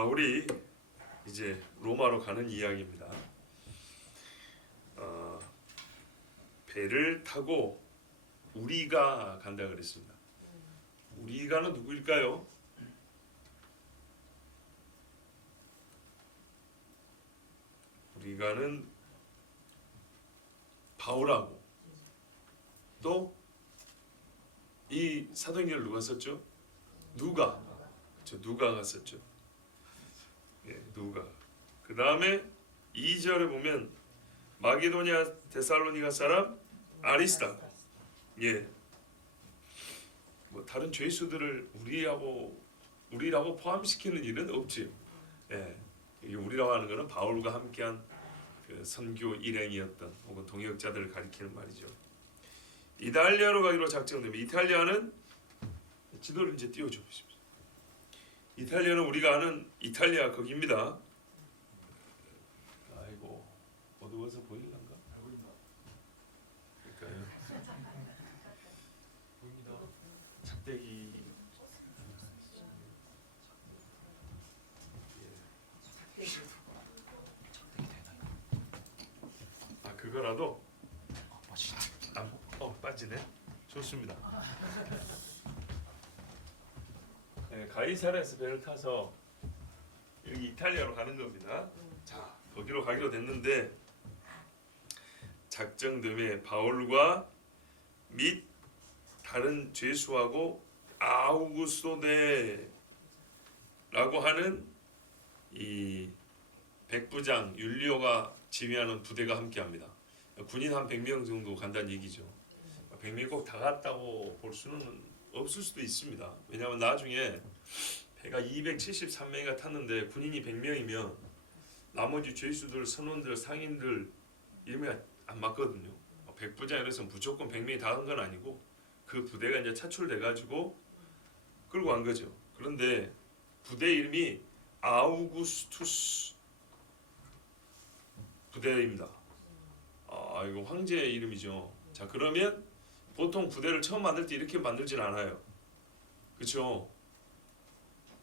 바울이 이제 로마로 가는 이야기입니다. 배를 타고 우리가 간다 그랬습니다. 우리가는 누구일까요? 우리가는 바울하고 또 이 사도행전을 누가 썼죠? 누가. 그렇죠. 누가가 썼죠. 예, 누가. 그 다음에 2절에 보면 마게도냐 데살로니가 사람 아리스다. 예. 뭐 다른 죄수들을 우리라고 포함시키는 일은 없지요. 예. 이 우리라고 하는 것은 바울과 함께한 그 선교 일행이었던 혹은 동역자들을 가리키는 말이죠. 이탈리아로 가기로 작정되면 이탈리아는 지도를 이제 띄워줘 보십시오. 이탈리아는 우리가 아는 이탈리아 거기입니다. 아이고 어두워서 보일란가? 그러니까요. 보입니다. 작대기. 아 그거라도 빠지네. 좋습니다. 네, 가이사랴에서 배를 타서 여기 이탈리아로 가는 겁니다. 자, 거기로 가기로 됐는데 작정됨에 바울과 및 다른 죄수하고 아우구스토데라고 하는 이 백부장 율리오가 지휘하는 부대가 함께합니다. 군인 한 100명 정도 간다는 얘기죠. 100명이 꼭 다 갔다고 볼 수는 없을 수도 있습니다. 왜냐하면 나중에 배가 273명이가 탔는데 군인이 100명이면 나머지 죄수들, 선원들, 상인들 이름이 안 맞거든요. 백부장이라서 무조건 100명이 다 간 건 아니고 그 부대가 이제 차출돼가지고 끌고 간 거죠. 그런데 부대 이름이 아우구스투스 부대입니다. 이거 황제의 이름이죠. 자, 그러면 보통 부대를 처음 만들 때 이렇게 만들진 않아요. 그렇죠?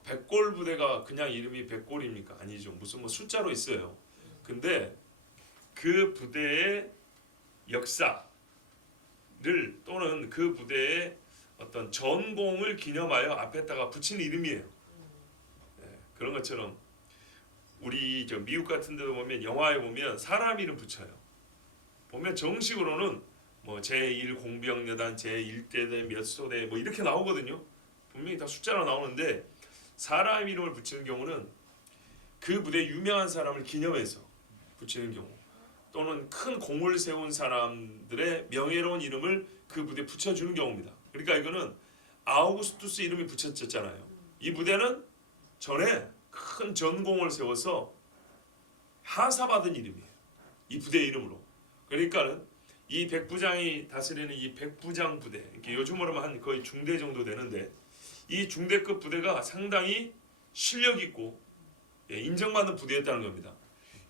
백골 부대가 그냥 이름이 백골입니까? 아니죠. 무슨 뭐 숫자로 있어요. 근데 그 부대의 역사를 또는 그 부대의 어떤 전공을 기념하여 앞에다가 붙인 이름이에요. 네, 그런 것처럼 우리 미국 같은 데도 보면 영화에 보면 사람 이름 붙여요. 보면 정식으로는 뭐 제1공병여단 제1대대 몇 소대 뭐 이렇게 나오거든요. 분명히 다 숫자로 나오는데 사람 이름을 붙이는 경우는 그 부대 유명한 사람을 기념해서 붙이는 경우 또는 큰 공을 세운 사람들의 명예로운 이름을 그 부대에 붙여주는 경우입니다. 그러니까 이거는 아우구스투스 이름이 붙여졌잖아요. 이 부대는 전에 큰 전공을 세워서 하사받은 이름이에요. 이 부대 이름으로. 그러니까는 이 백부장이 다스리는 이 백부장 부대, 이렇게 요즘으로 한 거의 중대 정도 되는데 이 중대급 부대가 상당히 실력 있고 인정받는 부대였다는 겁니다.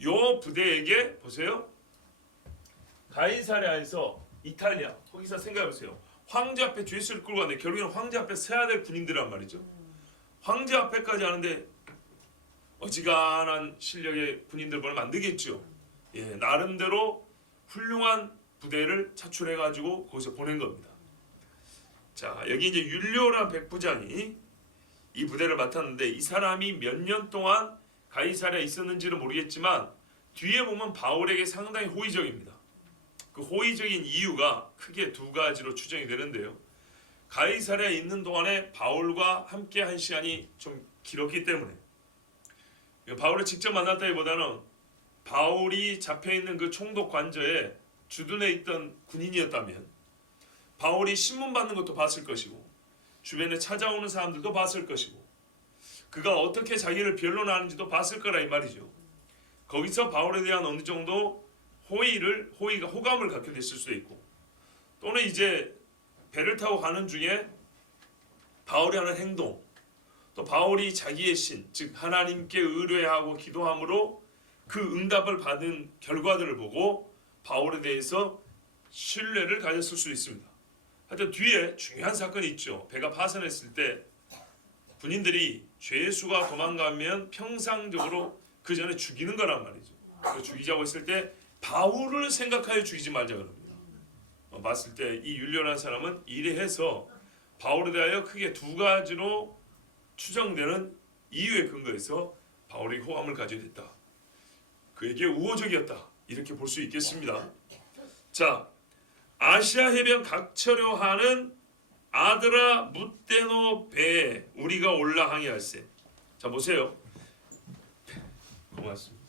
요 부대에게 보세요. 가이사랴에서 이탈리아 거기서 생각해 보세요. 황제 앞에 죄수를 끌고 가는데 결국에는 황제 앞에 서야 될 군인들란 말이죠. 황제 앞에까지 하는데 어지간한 실력의 군인들 뭘 만들겠죠. 나름대로 훌륭한 부대를 차출해가지고 거기서 보낸 겁니다. 자, 여기 이제 율리오라는 백부장이 이 부대를 맡았는데 이 사람이 몇 년 동안 가이사랴에 있었는지는 모르겠지만 뒤에 보면 바울에게 상당히 호의적입니다. 그 호의적인 이유가 크게 두 가지로 추정이 되는데요. 가이사랴에 있는 동안에 바울과 함께 한 시간이 좀 길었기 때문에 바울을 직접 만났다기보다는 바울이 잡혀있는 그 총독 관저에 주둔해 있던 군인이었다면 바울이 신문 받는 것도 봤을 것이고 주변에 찾아오는 사람들도 봤을 것이고 그가 어떻게 자기를 변론하는지도 봤을 거라 이 말이죠. 거기서 바울에 대한 어느 정도 호감을 갖게 됐을 수도 있고 또는 이제 배를 타고 가는 중에 바울이 하는 행동 또 바울이 자기의 신 즉 하나님께 의뢰하고 기도함으로 그 응답을 받은 결과들을 보고 바울에 대해서 신뢰를 가졌을 수 있습니다. 하여튼 뒤에 중요한 사건이 있죠. 배가 파손했을 때 군인들이 죄수가 도망가면 평상적으로 그 전에 죽이는 거란 말이죠. 그 죽이자고 했을 때 바울을 생각하여 죽이지 말자 그럽니다. 봤을 때 이 율리오라는 사람은 이래해서 바울에 대하여 크게 두 가지로 추정되는 이유에 근거해서 바울이 호감을 가지게 됐다. 그에게 우호적이었다. 이렇게 볼 수 있겠습니다. 자, 아시아 해변 각처려 하는 아드라 무테노 배에 우리가 올라 항해할세. 자, 보세요. 고맙습니다.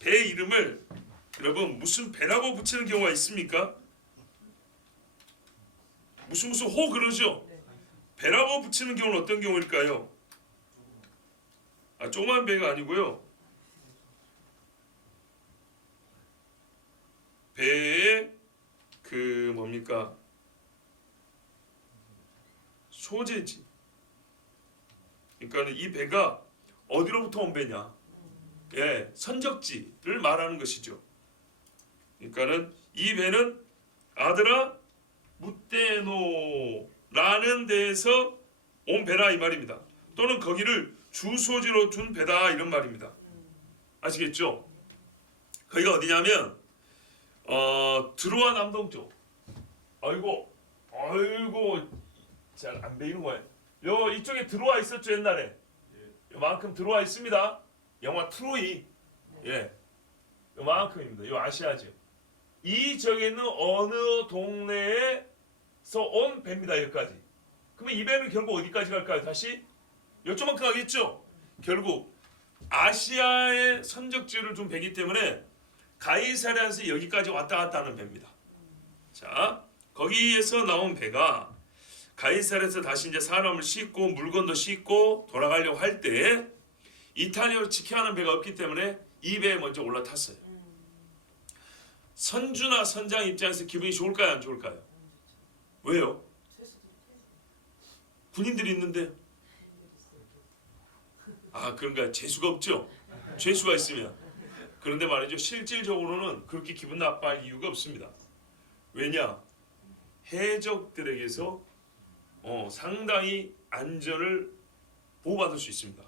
배 이름을 여러분 무슨 배라고 붙이는 경우가 있습니까? 무슨 호 그러죠? 배라고 붙이는 경우는 어떤 경우일까요? 조그만 배가 아니고요. 배의 그 뭡니까? 소재지. 그러니까 이 배가 어디로부터 온 배냐? 예, 선적지를 말하는 것이죠. 그러니까는 이 배는 아드라 무테노라는 데에서 온 배라 이 말입니다. 또는 거기를 주소지로 둔 배다 이런 말입니다. 아시겠죠? 거기가 어디냐면 드로아 남동쪽. 아이고 잘 안 베이는 거예요. 요 이쪽에 드로아 있었죠 옛날에. 요만큼 드로아 있습니다. 영화 트로이. 예, 요만큼입니다. 요 아시아죠. 이 저기 있는 어느 동네에서 온 배입니다. 여기까지. 그러면 이 배는 결국 어디까지 갈까요? 다시 요쪽만큼 가겠죠. 결국 아시아의 선적지를 둔 배이기 때문에 가이사랴에서 여기까지 왔다 갔다 하는 배입니다. 자, 거기에서 나온 배가 가이사랴에서 다시 이제 사람을 싣고 물건도 싣고 돌아가려고 할 때 이탈리아로 지켜야 하는 배가 없기 때문에 이 배에 먼저 올라탔어요. 선주나 선장 입장에서 기분이 좋을까요? 안 좋을까요? 왜요? 군인들이 있는데. 그런가 재수가 없죠? 죄수가 있으면. 그런데 말이죠. 실질적으로는 그렇게 기분 나빠할 이유가 없습니다. 왜냐? 해적들에게서 상당히 안전을 보호받을 수 있습니다.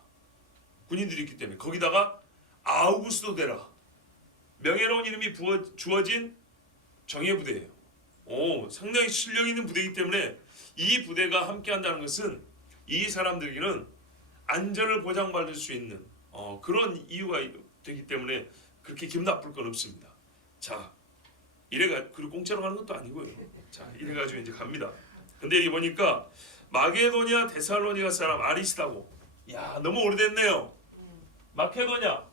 군인들이 있기 때문에. 거기다가 아우구스도 데라 명예로운 이름이 주어진 정예부대예요. 상당히 실력 있는 부대이기 때문에 이 부대가 함께한다는 것은 이 사람들에게는 안전을 보장받을 수 있는 그런 이유가 되기 때문에 그렇게 기분 나쁠 건 없습니다. 자, 그리고 공짜로 가는 것도 아니고요. 자, 이래가지고 이제 갑니다. 근데 여기 보니까 마게도냐 데살로니가 사람 아리스다고. 야, 너무 오래됐네요. 마케도냐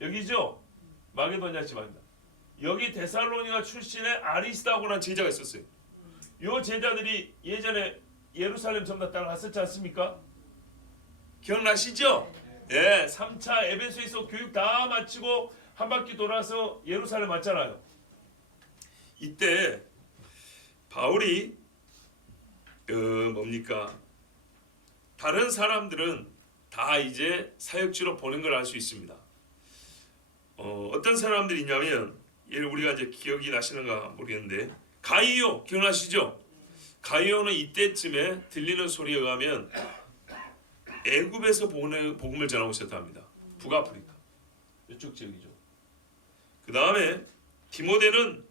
여기죠? 마게도냐 지방입니다. 여기 데살로니가 출신의 아리스다고라는 제자가 있었어요. 이 제자들이 예전에 예루살렘 전도 따라갔었지 않습니까? 기억나시죠? 예, 3차 에베소에서 교육 다 마치고 한 바퀴 돌아서 예루살렘 왔잖아요. 이때 바울이 다른 사람들은 다 이제 사역지로 보낸 걸 알 수 있습니다. 어떤 사람들이 있냐면 우리가 이제 기억이 나시는가 모르겠는데 가이오 기억나시죠? 가이오는 이때쯤에 들리는 소리에 의하면 애굽에서 복음을 전하고 있었다 합니다. 북아프리카 이쪽 지역이죠. 그 다음에 디모데는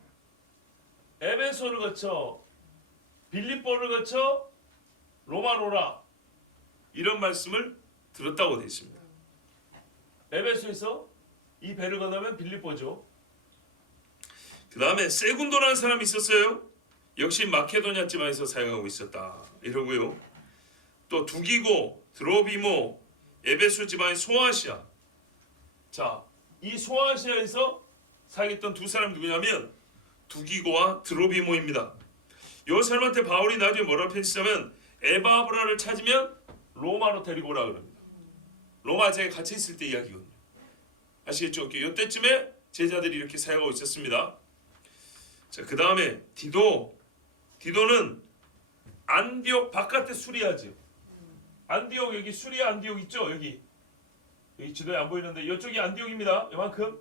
에베소를 거쳐 빌립보를 거쳐 로마로라 이런 말씀을 들었다고 되어 있습니다. 에베소에서 이 배를 건너면 빌립보죠. 그 다음에 세군도라는 사람이 있었어요. 역시 마케도냐 지방에서 사용하고 있었다 이러고요. 또 두기고, 드로비모, 에베소 지방의 소아시아. 자, 이 소아시아에서 사용했던 두 사람 누구냐면 두기고와 드로비모입니다. 이 사람한테 바울이 나중에 뭐라고 편지하면 에바브라를 찾으면 로마로 데리고 오라 그럽니다. 로마 제가 같이 있을 때 이야기거든요. 아시겠죠? 이때쯤에 제자들이 이렇게 사용하고 있었습니다. 자, 그 다음에 디도는 안디옥 바깥에 수리아죠. 안디옥 여기 수리아 안디옥 있죠? 여기 지도에 안 보이는데 이쪽이 안디옥입니다. 이만큼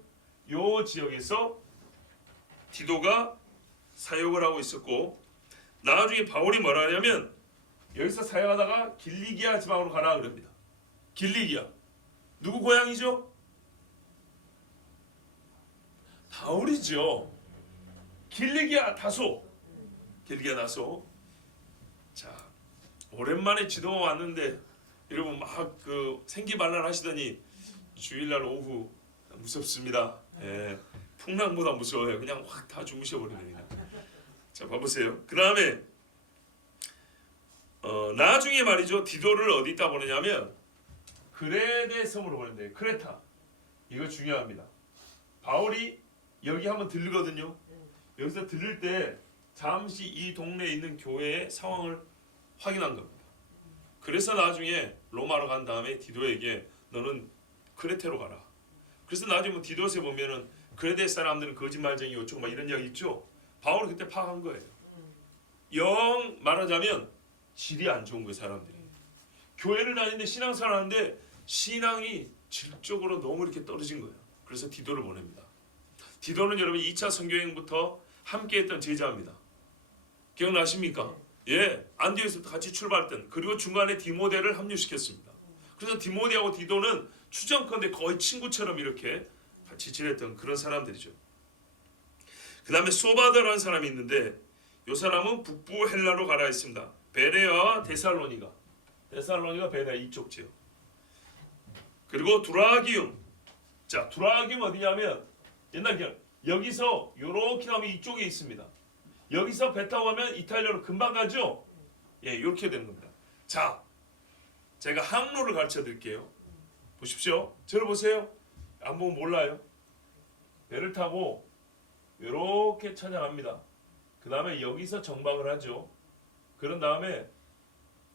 요 지역에서 디도가 사역을 하고 있었고 나중에 바울이 뭐라 하냐면 여기서 사역하다가 길리기아 지방으로 가라 그럽니다. 길리기아. 누구 고향이죠? 바울이죠. 길리기아 다소. 길리기아 다소. 자, 오랜만에 지도가 왔는데 여러분 막 그 생기발랄 하시더니 주일날 오후 무섭습니다. 예, 풍랑보다 무서워요. 그냥 확 다 주무셔버리네요. 자, 봐보세요. 그 다음에 나중에 말이죠. 디도를 어디 있다 보내냐면 그레데 섬으로 보낸대요. 크레타. 이거 중요합니다. 바울이 여기 한번 들르거든요. 여기서 들를 때 잠시 이 동네에 있는 교회의 상황을 확인한 겁니다. 그래서 나중에 로마로 간 다음에 디도에게 너는 크레테로 가라. 그래서 나중에 뭐 디도서에 보면은 그레데 사람들은 거짓말쟁이 어쩌고 막 이런 이야기 있죠. 바울은 그때 파악한 거예요. 영 말하자면 질이 안 좋은 거예요. 사람들이. 교회를 다니는데 신앙생활 하는데 신앙이 질적으로 너무 이렇게 떨어진 거예요. 그래서 디도를 보냅니다. 디도는 여러분 2차 선교행부터 함께했던 제자입니다. 기억나십니까? 예, 안디옥에서부터 같이 출발했던, 그리고 중간에 디모데를 합류시켰습니다. 그래서 디모데하고 디도는 추정컨대 거의 친구처럼 이렇게 같이 지냈던 그런 사람들이죠. 그 다음에 소바더라는 사람이 있는데 이 사람은 북부 헬라로 가라 했습니다. 베레아와 데살로니가 베레아 이쪽 지역. 그리고 두라기움. 자, 두라기움 어디냐면 옛날 기억 여기서 요렇게 가면 이쪽에 있습니다. 여기서 배 타고 가면 이탈리아로 금방 가죠? 예, 이렇게 되는 겁니다. 자, 제가 항로를 가르쳐 드릴게요. 보십시오. 저를 보세요. 안 보면 몰라요. 배를 타고 이렇게 찾아갑니다. 그 다음에 여기서 정박을 하죠. 그런 다음에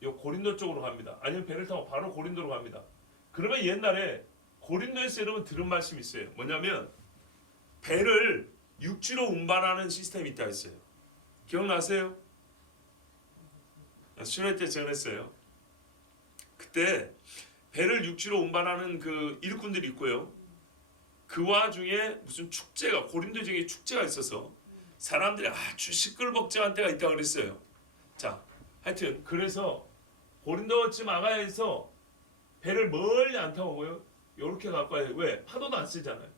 요 고린도 쪽으로 갑니다. 아니면 배를 타고 바로 고린도로 갑니다. 그러면 옛날에 고린도에서 여러분 들은 말씀이 있어요. 뭐냐면 배를 육지로 운반하는 시스템이 있다 했어요. 기억나세요? 수련회 때 전했어요. 그때 배를 육지로 운반하는 그 일꾼들이 있고요. 그 와중에 무슨 축제가 고린도 지역에 축제가 있어서 사람들이 아주 시끌벅적한 때가 있다고 그랬어요. 자, 하여튼 그래서 고린도쯤 아가야에서 배를 멀리 안 타고 오고요. 이렇게 갖고 와요. 왜? 파도도 안 쓰잖아요.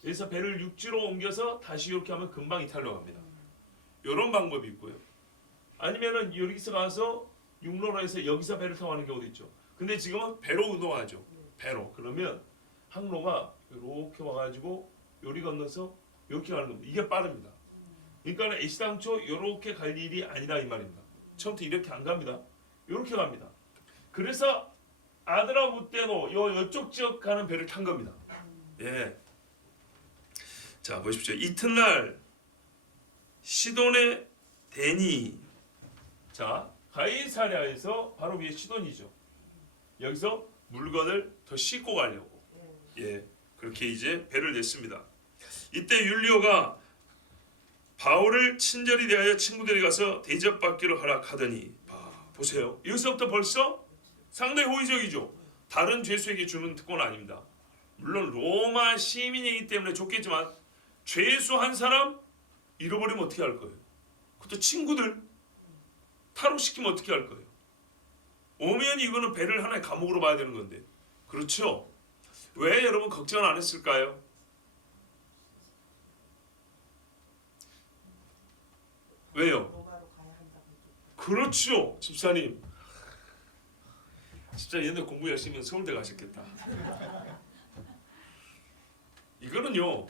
그래서 배를 육지로 옮겨서 다시 이렇게 하면 금방 이탈리아 갑니다. 이런 방법이 있고요. 아니면은 여기서 가서 육로로 해서 여기서 배를 타고 가는 경우도 있죠. 근데 지금은 배로 운동하죠. 배로. 그러면 항로가 이렇게 와가지고 요리 건너서 이렇게 가는 겁니다. 이게 빠릅니다. 그러니까 애시당초 이렇게 갈 일이 아니다 이 말입니다. 처음부터 이렇게 안 갑니다. 이렇게 갑니다. 그래서 아드라무떼노 이쪽 지역 가는 배를 탄 겁니다. 예. 자, 보십시오. 이튿날 시돈의 데니. 자, 가이사랴에서 바로 위에 시돈이죠. 여기서 물건을 더 싣고 가려고. 예. 그렇게 이제 배를 냈습니다. 이때 율리오가 바울을 친절히 대하여 친구들이 가서 대접받기로 허락하더니, 보세요. 여기서부터 벌써 상당히 호의적이죠. 다른 죄수에게 주는 특권은 아닙니다. 물론 로마 시민이기 때문에 좋겠지만 죄수 한 사람 잃어버리면 어떻게 할 거예요? 그것도 친구들 탈옥시키면 어떻게 할 거예요? 오면 이거는 배를 하나의 감옥으로 봐야 되는 건데. 그렇죠? 왜 여러분 걱정을 안 했을까요? 왜요? 그렇죠, 집사님. 진짜 옛날 공부 열심히 해서 서울대 가셨겠다. 이거는요,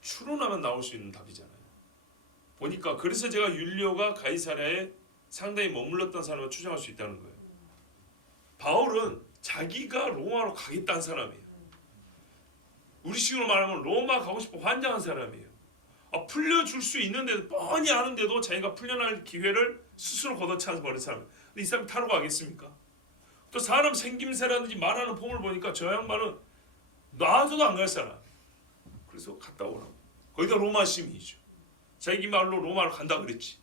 추론하면 나올 수 있는 답이잖아요. 보니까 그래서 제가 율리오가 가이사랴에 상당히 머물렀던 사람을 추정할 수 있다는 거예요. 바울은 자기가 로마로 가겠다는 사람이에요. 우리 식으로 말하면 로마 가고 싶어 환장한 사람이에요. 풀려줄 수 있는데도 뻔히 아는데도 자기가 풀려날 기회를 스스로 걷어차서 버린 사람이에요. 근데 이 사람이 타러 가겠습니까? 또 사람 생김새라든지 말하는 폼을 보니까 저 양반은 놔줘도 안 갈 사람. 그래서 갔다 오라고. 거기다 로마 시민이죠. 자기 말로 로마로 간다 그랬지.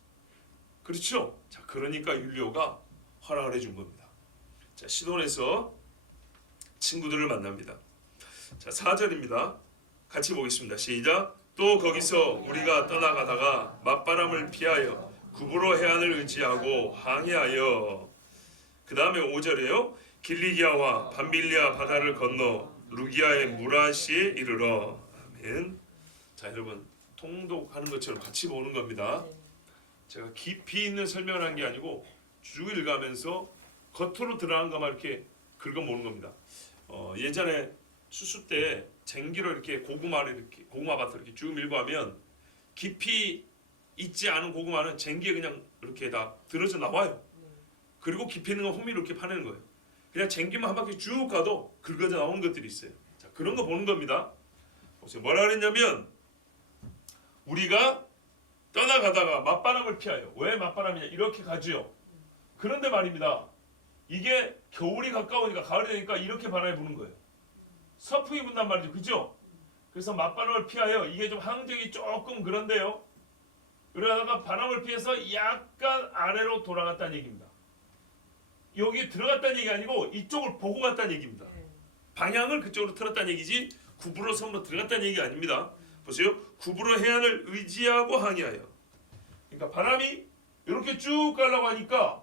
그렇죠? 자, 그러니까 율리오가 허락을 해준 겁니다. 자, 시돈에서 친구들을 만납니다. 자, 4절입니다. 같이 보겠습니다. 시작. 또 거기서 우리가 떠나가다가 맞바람을 피하여 구브로 해안을 의지하고 항해하여, 그 다음에 5절이에요. 길리기아와 밤빌리아 바다를 건너 루기아의 무라시에 이르러. 아멘. 자, 여러분 통독하는 것처럼 같이 보는 겁니다. 제가 깊이 있는 설명을 한 게 아니고 쭉 읽으면서 겉으로 들어간 것만 이렇게 긁어모는 겁니다. 예전에 수수 때 쟁기로 이렇게 고구마를 이렇게 고구마밭을 이렇게 쭉 밀고 하면 깊이 있지 않은 고구마는 쟁기에 그냥 이렇게 다 들어져 나와요. 그리고 깊이 있는 건 호미로 이렇게 파내는 거예요. 그냥 쟁기만 한 바퀴 쭉 가도 긁어져 나오는 것들이 있어요. 자, 그런 거 보는 겁니다. 보세요. 뭐라 그랬냐면 우리가 떠나가다가 맞바람을 피하여. 왜 맞바람이냐? 이렇게 가지요. 그런데 말입니다. 이게 겨울이 가까우니까 가을이 되니까 이렇게 바람이 부는 거예요. 서풍이 분단 말이죠. 그죠? 그래서 맞바람을 피하여. 이게 좀 항적이 조금 그런데요. 그러다가 바람을 피해서 약간 아래로 돌아갔다는 얘기입니다. 여기 들어갔다는 얘기 아니고 이쪽을 보고 갔다는 얘기입니다. 방향을 그쪽으로 틀었다는 얘기지 구부러 섬으로 들어갔다는 얘기 아닙니다. 보세요. 구부러 해안을 의지하고 항해하여. 그러니까 바람이 이렇게 쭉 가려고 하니까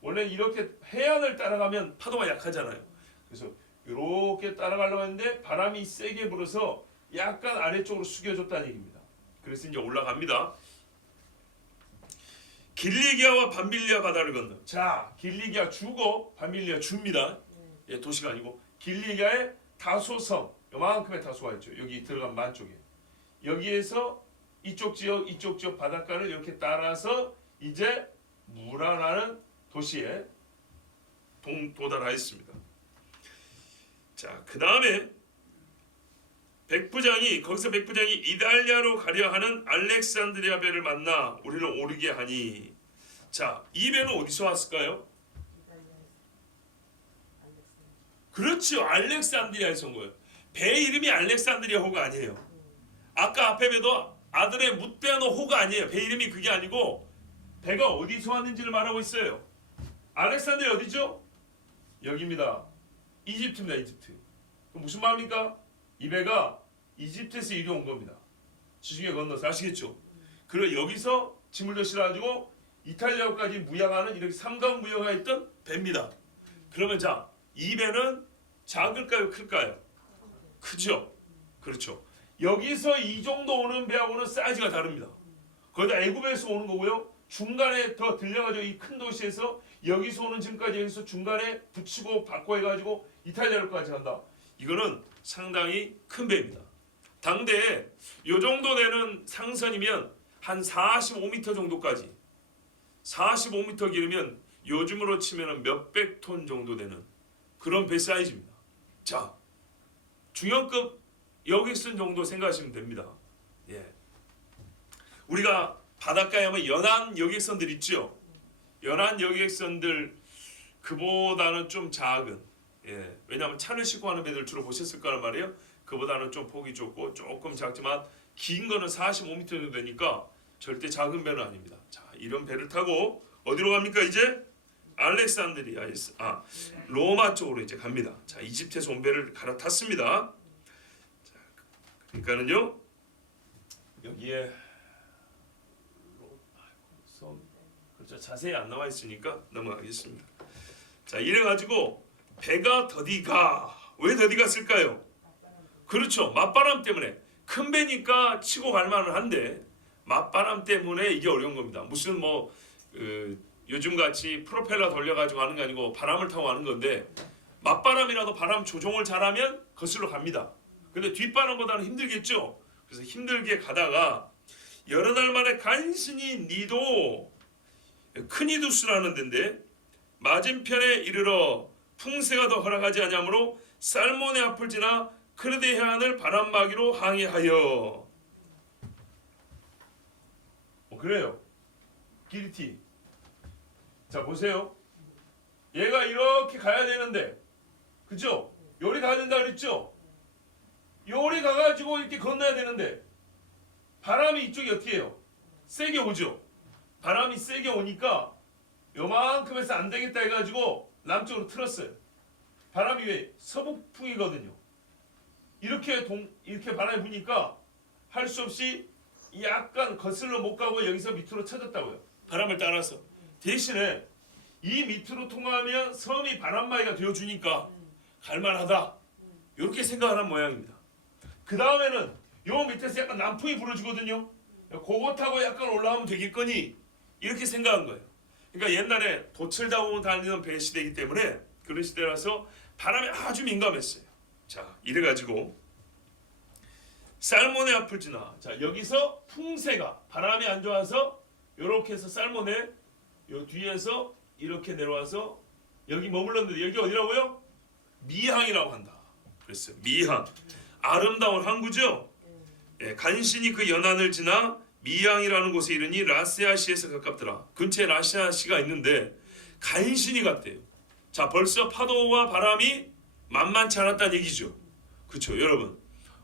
원래 이렇게 해안을 따라가면 파도가 약하잖아요. 그래서 이렇게 따라가려고 했는데 바람이 세게 불어서 약간 아래쪽으로 숙여줬다는 얘기입니다. 그래서 이제 올라갑니다. 길리기아와 밤빌리아 바다를 건너. 자, 길리기아 주고 밤빌리아 줍니다. 예, 도시가 아니고 길리기아의 다소섬, 요만큼의 다소가 있죠. 여기 들어간 만 쪽에. 여기에서 이쪽 지역 바닷가를 이렇게 따라서 이제 무라라는 도시에 도달하였습니다. 자, 그 다음에 거기서 백부장이 이달리아로 가려 하는 알렉산드리아 배를 만나 우리를 오르게 하니. 자, 이 배는 어디서 왔을까요? 그렇죠. 알렉산드리아에서 온 거예요. 배 이름이 알렉산드리아 호가 아니에요. 아까 앞에 배도 아들의 묻배너 호가 아니에요. 배 이름이 그게 아니고 배가 어디서 왔는지를 말하고 있어요. 알렉산드리아 어디죠? 여기입니다. 이집트입니다. 이집트. 그럼 무슨 말입니까? 이 배가 이집트에서 이리 온 겁니다. 지중해 건너서. 아시겠죠? 그리고 여기서 짐을 실어가지고 이탈리아까지 무역하는 이렇게 삼각 무역가 있던 배입니다. 그러면 자, 이 배는 작을까요? 클까요? 크죠? 그렇죠. 여기서 이 정도 오는 배하고는 사이즈가 다릅니다. 거기다 애굽에서 오는 거고요. 중간에 더 들려가지고 이 큰 도시에서 여기서 오는 지금까지 여기서 중간에 붙이고 바꿔 해가지고 이탈리아로까지 간다. 이거는 상당히 큰 배입니다. 당대에 이 정도 되는 상선이면 한 45m 정도까지 45m 길으면 요즘으로 치면 몇백 톤 정도 되는 그런 배 사이즈입니다. 자, 중형급 여객선 정도 생각하시면 됩니다. 예. 우리가 바닷가에 하면 연안 여객선들 있죠. 연안 여객선들 그보다는 좀 작은. 예. 왜냐하면 차를 싣고 하는 배들 주로 보셨을 거란 말이에요. 그보다는 좀 폭이 좁고 조금 작지만 긴 거는 45m 정도 되니까 절대 작은 배는 아닙니다. 자, 이런 배를 타고 어디로 갑니까 이제? 알렉산드리아에서 로마 쪽으로 이제 갑니다. 자, 이집트에서 온 배를 갈아탔습니다. 자, 그러니까는요 여기에 그렇죠. 자세히 안 나와 있으니까 넘어가겠습니다. 자, 이래 가지고 배가 더디 가. 왜 더디 갔을까요? 그렇죠. 맞바람 때문에. 큰 배니까 치고 갈 만은 한데 맞바람 때문에 이게 어려운 겁니다. 무슨 요즘 같이 프로펠러 돌려가지고 하는 게 아니고 바람을 타고 하는 건데 맞바람이라도 바람 조종을 잘하면 거슬러 갑니다. 근데 뒷바람보다는 힘들겠죠. 그래서 힘들게 가다가 여러 달 만에 간신히 니도 크니두스라는 데인데 맞은편에 이르러 풍세가 더 허락하지 아니하므로 살몬의 앞을 지나 크레데 해안을 바람막이로 항해하여. 그래요. 기리티. 자, 보세요. 얘가 이렇게 가야 되는데, 그죠? 요리 가야 된다 그랬죠? 요리 가가지고 이렇게 건너야 되는데 바람이 이쪽이 어떻게 해요? 세게 오죠? 바람이 세게 오니까 요만큼 해서 안 되겠다 해가지고 남쪽으로 틀었어요. 바람이 왜? 서북풍이거든요. 이렇게 바람이 부니까 할 수 없이 약간 거슬러 못 가고 여기서 밑으로 쳐졌다고요. 바람을 따라서. 대신에 이 밑으로 통하면 섬이 바람막이가 되어주니까 갈만하다. 이렇게 생각하는 모양입니다. 그 다음에는 요 밑에서 약간 남풍이 불어주거든요. 그거 타고 약간 올라가면 되겠거니 이렇게 생각한 거예요. 그러니까 옛날에 돛을 타고 다니던 배 시대이기 때문에 그런 시대라서 바람에 아주 민감했어요. 자, 이래가지고 살몬의 앞을 지나, 자 여기서 풍세가 바람이 안 좋아서 이렇게 해서 살몬의 요 뒤에서 이렇게 내려와서 여기 머물렀는데 여기 어디라고요? 미항이라고 한다. 그랬어요. 미항. 아름다운 항구죠. 예, 간신히 그 연안을 지나 미항이라는 곳에 이르니 라세아시에서 가깝더라. 근처에 라세아시가 있는데 간신히 갔대요. 자, 벌써 파도와 바람이 만만치 않았다는 얘기죠. 그렇죠, 여러분.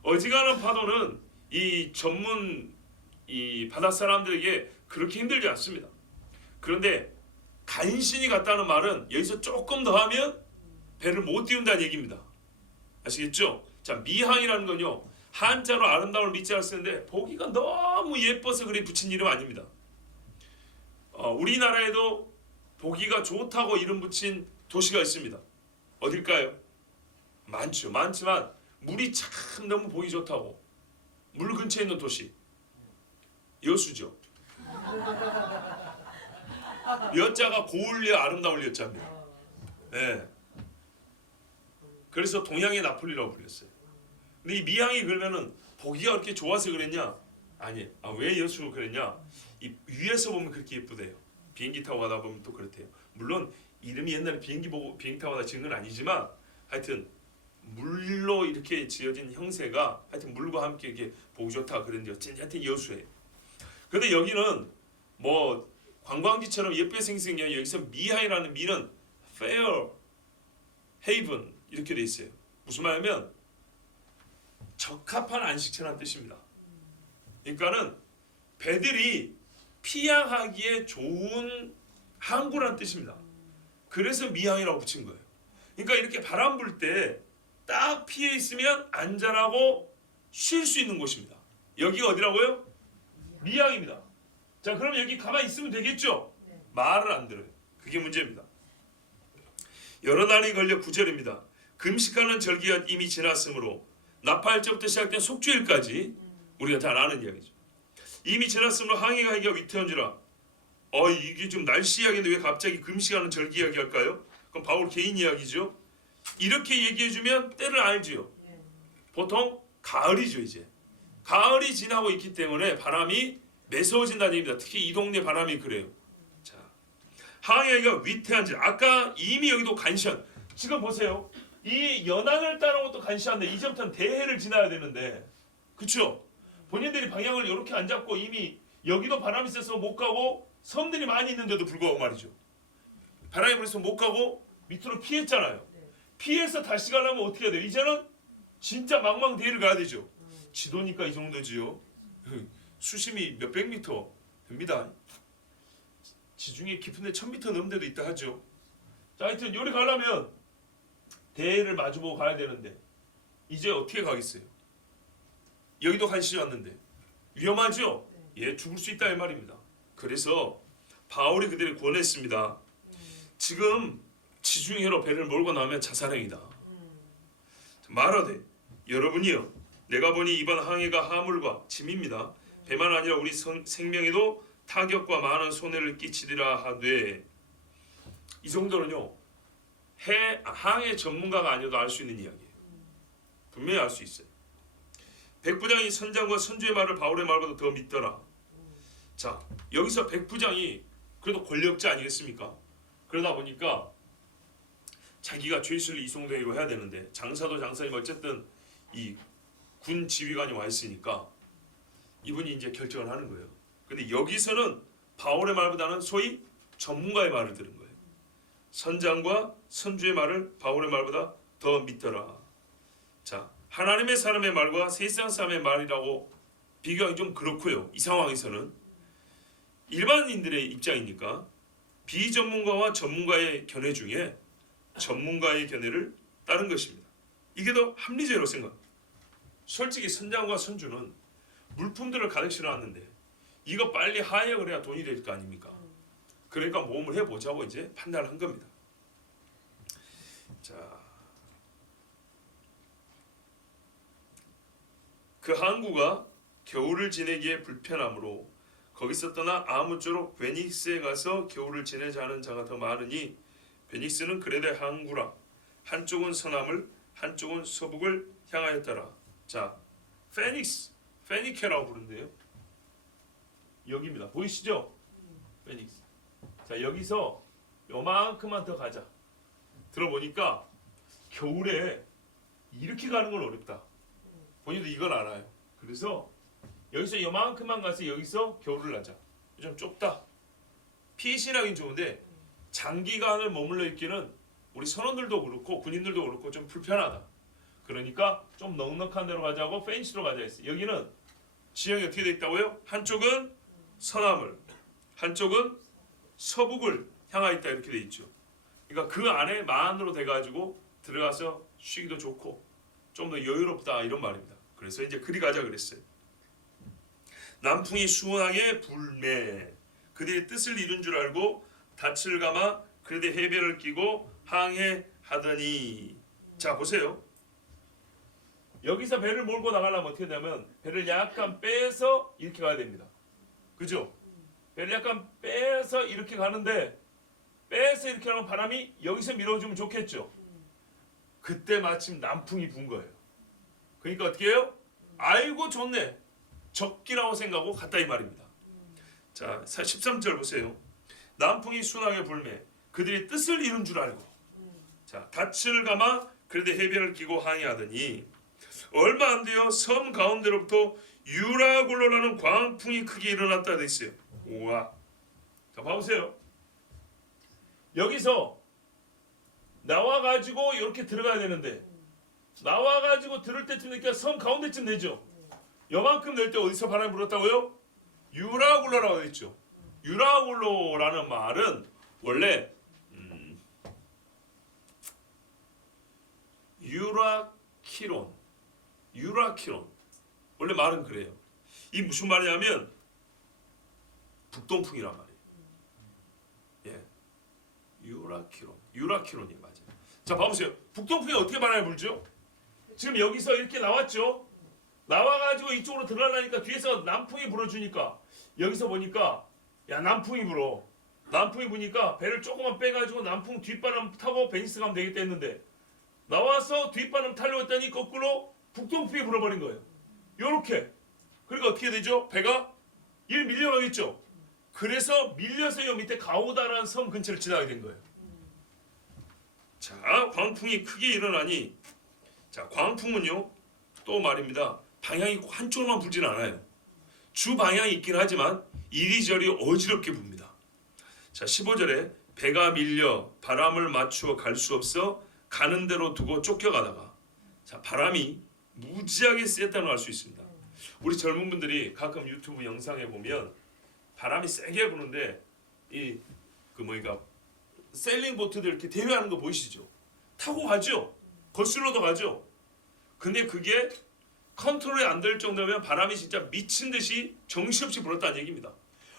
어지간한 파도는 이 전문 이 바다 사람들에게 그렇게 힘들지 않습니다. 그런데 간신히 갔다는 말은 여기서 조금 더 하면 배를 못 띄운다는 얘기입니다. 아시겠죠? 자, 미항이라는 건요, 한자로 아름다움을 미자를 쓰는데 보기가 너무 예뻐서 그래 붙인 이름 아닙니다. 우리나라에도 보기가 좋다고 이름 붙인 도시가 있습니다. 어딜까요? 많죠. 많지만 물이 참 너무 보기 좋다고 물 근처에 있는 도시 여수죠. 여자가 고울려 아름다울 여자입니다. 네. 그래서 동양의 나폴리라고 불렸어요. 근데 이 미항이 그러면은 보기가 그렇게 좋아서 그랬냐? 아니, 왜 여수로 그랬냐? 이 위에서 보면 그렇게 예쁘대요. 비행기 타고 가다 보면 또 그렇대요. 물론 이름이 옛날에 비행기 타고 가다 지은 건 아니지만 하여튼 물로 이렇게 지어진 형세가 하여튼 물과 함께 이렇게 보기 좋다 그랬는데 하여튼 여수예요. 근데 여기는 뭐 관광지처럼 예쁘게 생긴 게 아니라 여기서 미항이라는 미는 fair, haven 이렇게 돼 있어요. 무슨 말이냐면 적합한 안식처라는 뜻입니다. 그러니까는 배들이 피양하기에 좋은 항구라는 뜻입니다. 그래서 미항이라고 붙인 거예요. 그러니까 이렇게 바람 불 때 딱 피해 있으면 안전하고 쉴 수 있는 곳입니다. 여기가 어디라고요? 미항입니다. 자, 그럼 여기 가만히 있으면 되겠죠? 말을 안 들어요. 그게 문제입니다. 여러 날이 걸려 9절입니다. 금식하는 절기가 이미 지났으므로 나팔절부터 시작된 속주일까지 우리가 잘 아는 이야기죠. 이미 지났으므로 항해가 하기가 위태한지라. 이게 좀 날씨 이야기인데 왜 갑자기 금식하는 절기 이야기 할까요? 그럼 바울 개인 이야기죠. 이렇게 얘기해주면 때를 알지요. 보통 가을이죠. 이제 가을이 지나고 있기 때문에 바람이 매서워진다는 얘기입니다. 특히 이 동네 바람이 그래요. 자, 항해가 위태한지 아까 이미 여기도 간시한. 지금 보세요. 이 연안을 따라온 것도 간시한데 이제부터는 대해를 지나야 되는데, 그렇죠? 본인들이 방향을 이렇게 안 잡고 이미 여기도 바람이 세서 못 가고 섬들이 많이 있는데도 불구하고 말이죠. 바람이 불어서 못 가고 밑으로 피했잖아요. 피해서 다시 가려면 어떻게 해야 돼요? 이제는 진짜 망망대해를 가야 되죠. 지도니까 이 정도지요. 수심이 몇백 미터 됩니다. 지중해 깊은데 1000미터 넘는 데도 있다 하죠. 자, 하여튼 요리 가려면 대해를 마주보고 가야 되는데 이제 어떻게 가겠어요? 여기도 간신히 왔는데 위험하죠? 예, 죽을 수 있다 이 말입니다. 그래서 바울이 그들을 권했습니다. 지금 지중해로 배를 몰고 나오면 자살행위다. 말하되 여러분이요, 내가 보니 이번 항해가 하물과 짐입니다. 배만 아니라 우리 생명에도 타격과 많은 손해를 끼치리라 하되. 이 정도는요 항해 전문가가 아니어도 알 수 있는 이야기예요. 분명히 알 수 있어요. 백부장이 선장과 선주의 말을 바울의 말보다 더 믿더라. 자, 여기서 백부장이 그래도 권력자 아니겠습니까? 그러다 보니까 자기가 죄수를 이송되고 해야 되는데 장사도 장사님 어쨌든 이 군 지휘관이 와 있으니까 이분이 이제 결정을 하는 거예요. 근데 여기서는 바울의 말보다는 소위 전문가의 말을 들은 거예요. 선장과 선주의 말을 바울의 말보다 더 믿더라. 자, 하나님의 사람의 말과 세상 사람의 말이라고 비교하기 좀 그렇고요. 이 상황에서는 일반인들의 입장이니까 비전문가와 전문가의 견해 중에 전문가의 견해를 따른 것입니다. 이게 더 합리적이라고 생각합니다. 솔직히 선장과 선주는 물품들을 가득 실어놨는데 이거 빨리 하역을 해야 돈이 될 거 아닙니까? 그러니까 모험을 해보자고 이제 판단을 한 겁니다. 자, 그 항구가 겨울을 지내기에 불편하므로 거기서 떠나 아무쪼록 베닉스에 가서 겨울을 지내자 하는 자가 더 많으니 베닉스는 그레데 항구라 한쪽은 서남을 한쪽은 서북을 향하였더라. 자, 페니케라고 부른대요. 여기입니다. 보이시죠? 페닉스. 자, 여기서 요만큼만 더 가자. 들어보니까 겨울에 이렇게 가는 건 어렵다. 본인도 이건 알아요. 그래서 여기서 요만큼만 가서 여기서 겨울을 나자. 좀 좁다. 피신하긴 좋은데 장기간을 머물러 있기는 우리 선원들도 그렇고 군인들도 그렇고 좀 불편하다. 그러니까 좀 넉넉한 데로 가자고 페니스로 가자 했어요. 여기는 지형이 어떻게 돼 있다고요? 한쪽은 서남을, 한쪽은 서북을 향하 있다 이렇게 돼 있죠. 그러니까 그 안에 만으로 돼가지고 들어가서 쉬기도 좋고 좀 더 여유롭다 이런 말입니다. 그래서 이제 그리 가자 그랬어요. 남풍이 수원하게 불매 그들의 뜻을 이룬 줄 알고 닻을 감아 그들의 해변을 끼고 항해하더니. 자, 보세요. 여기서 배를 몰고 나가려면 어떻게 되냐면 배를 약간 빼서 이렇게 가야 됩니다. 그죠? 배를 약간 빼서 이렇게 가는데 빼서 이렇게 하면 바람이 여기서 밀어주면 좋겠죠. 그때 마침 남풍이 분 거예요. 그러니까 어떻게 해요? 아이고 좋네. 적기라고 생각하고 갔다 이 말입니다. 자, 13절 보세요. 남풍이 순하게 불매 그들이 뜻을 이룬 줄 알고. 자, 닻을 감아 그들의 해변을 끼고 항해하더니 얼마 안 돼요. 섬 가운데로부터 유라굴로라는 광풍이 크게 일어났다 돼 있어요. 우와. 자, 봐보세요. 여기서 나와가지고 이렇게 들어가야 되는데 나와가지고 들을 때쯤 되니까 섬 가운데쯤 되죠. 요만큼 낼 때 어디서 바람이 불었다고요? 유라굴로라고 했죠. 유라굴로라는 말은 원래 유라키론 원래 말은 그래요. 이 무슨 말이냐면 북동풍이란 말이에요. 예, 유라키론이 맞아요. 자, 봐보세요. 북동풍이 어떻게 바람이 불죠? 지금 여기서 이렇게 나왔죠. 나와가지고 이쪽으로 들어가려니까 뒤에서 남풍이 불어주니까 여기서 보니까 야 남풍이 불어. 남풍이 부니까 배를 조금만 빼가지고 남풍 뒷바람 타고 베니스 가면 되겠다 했는데 나와서 뒷바람 타려고 했더니 거꾸로 북동풍이 불어버린 거예요. 요렇게. 그러니까 어떻게 되죠? 배가 일 밀려가겠죠. 그래서 밀려서 요 밑에 가오다라는 섬 근처를 지나게 된 거예요. 자, 광풍이 크게 일어나니 자, 광풍은요 또 말입니다. 방향이 한쪽으로만 불진 않아요. 주 방향이 있긴 하지만 이리저리 어지럽게 붑니다. 자, 15절에 배가 밀려 바람을 맞추어 갈 수 없어 가는 대로 두고 쫓겨가다가 자, 바람이 무지하게 셌다는 걸 알 수 있습니다. 우리 젊은 분들이 가끔 유튜브 영상에 보면 바람이 세게 부는데 이 세일링 보트들 이렇게 대회하는 거 보이시죠? 타고 가죠. 거슬러도 가죠. 근데 그게 컨트롤이 안 될 정도면 바람이 진짜 미친 듯이 정신없이 불었다는 얘기입니다.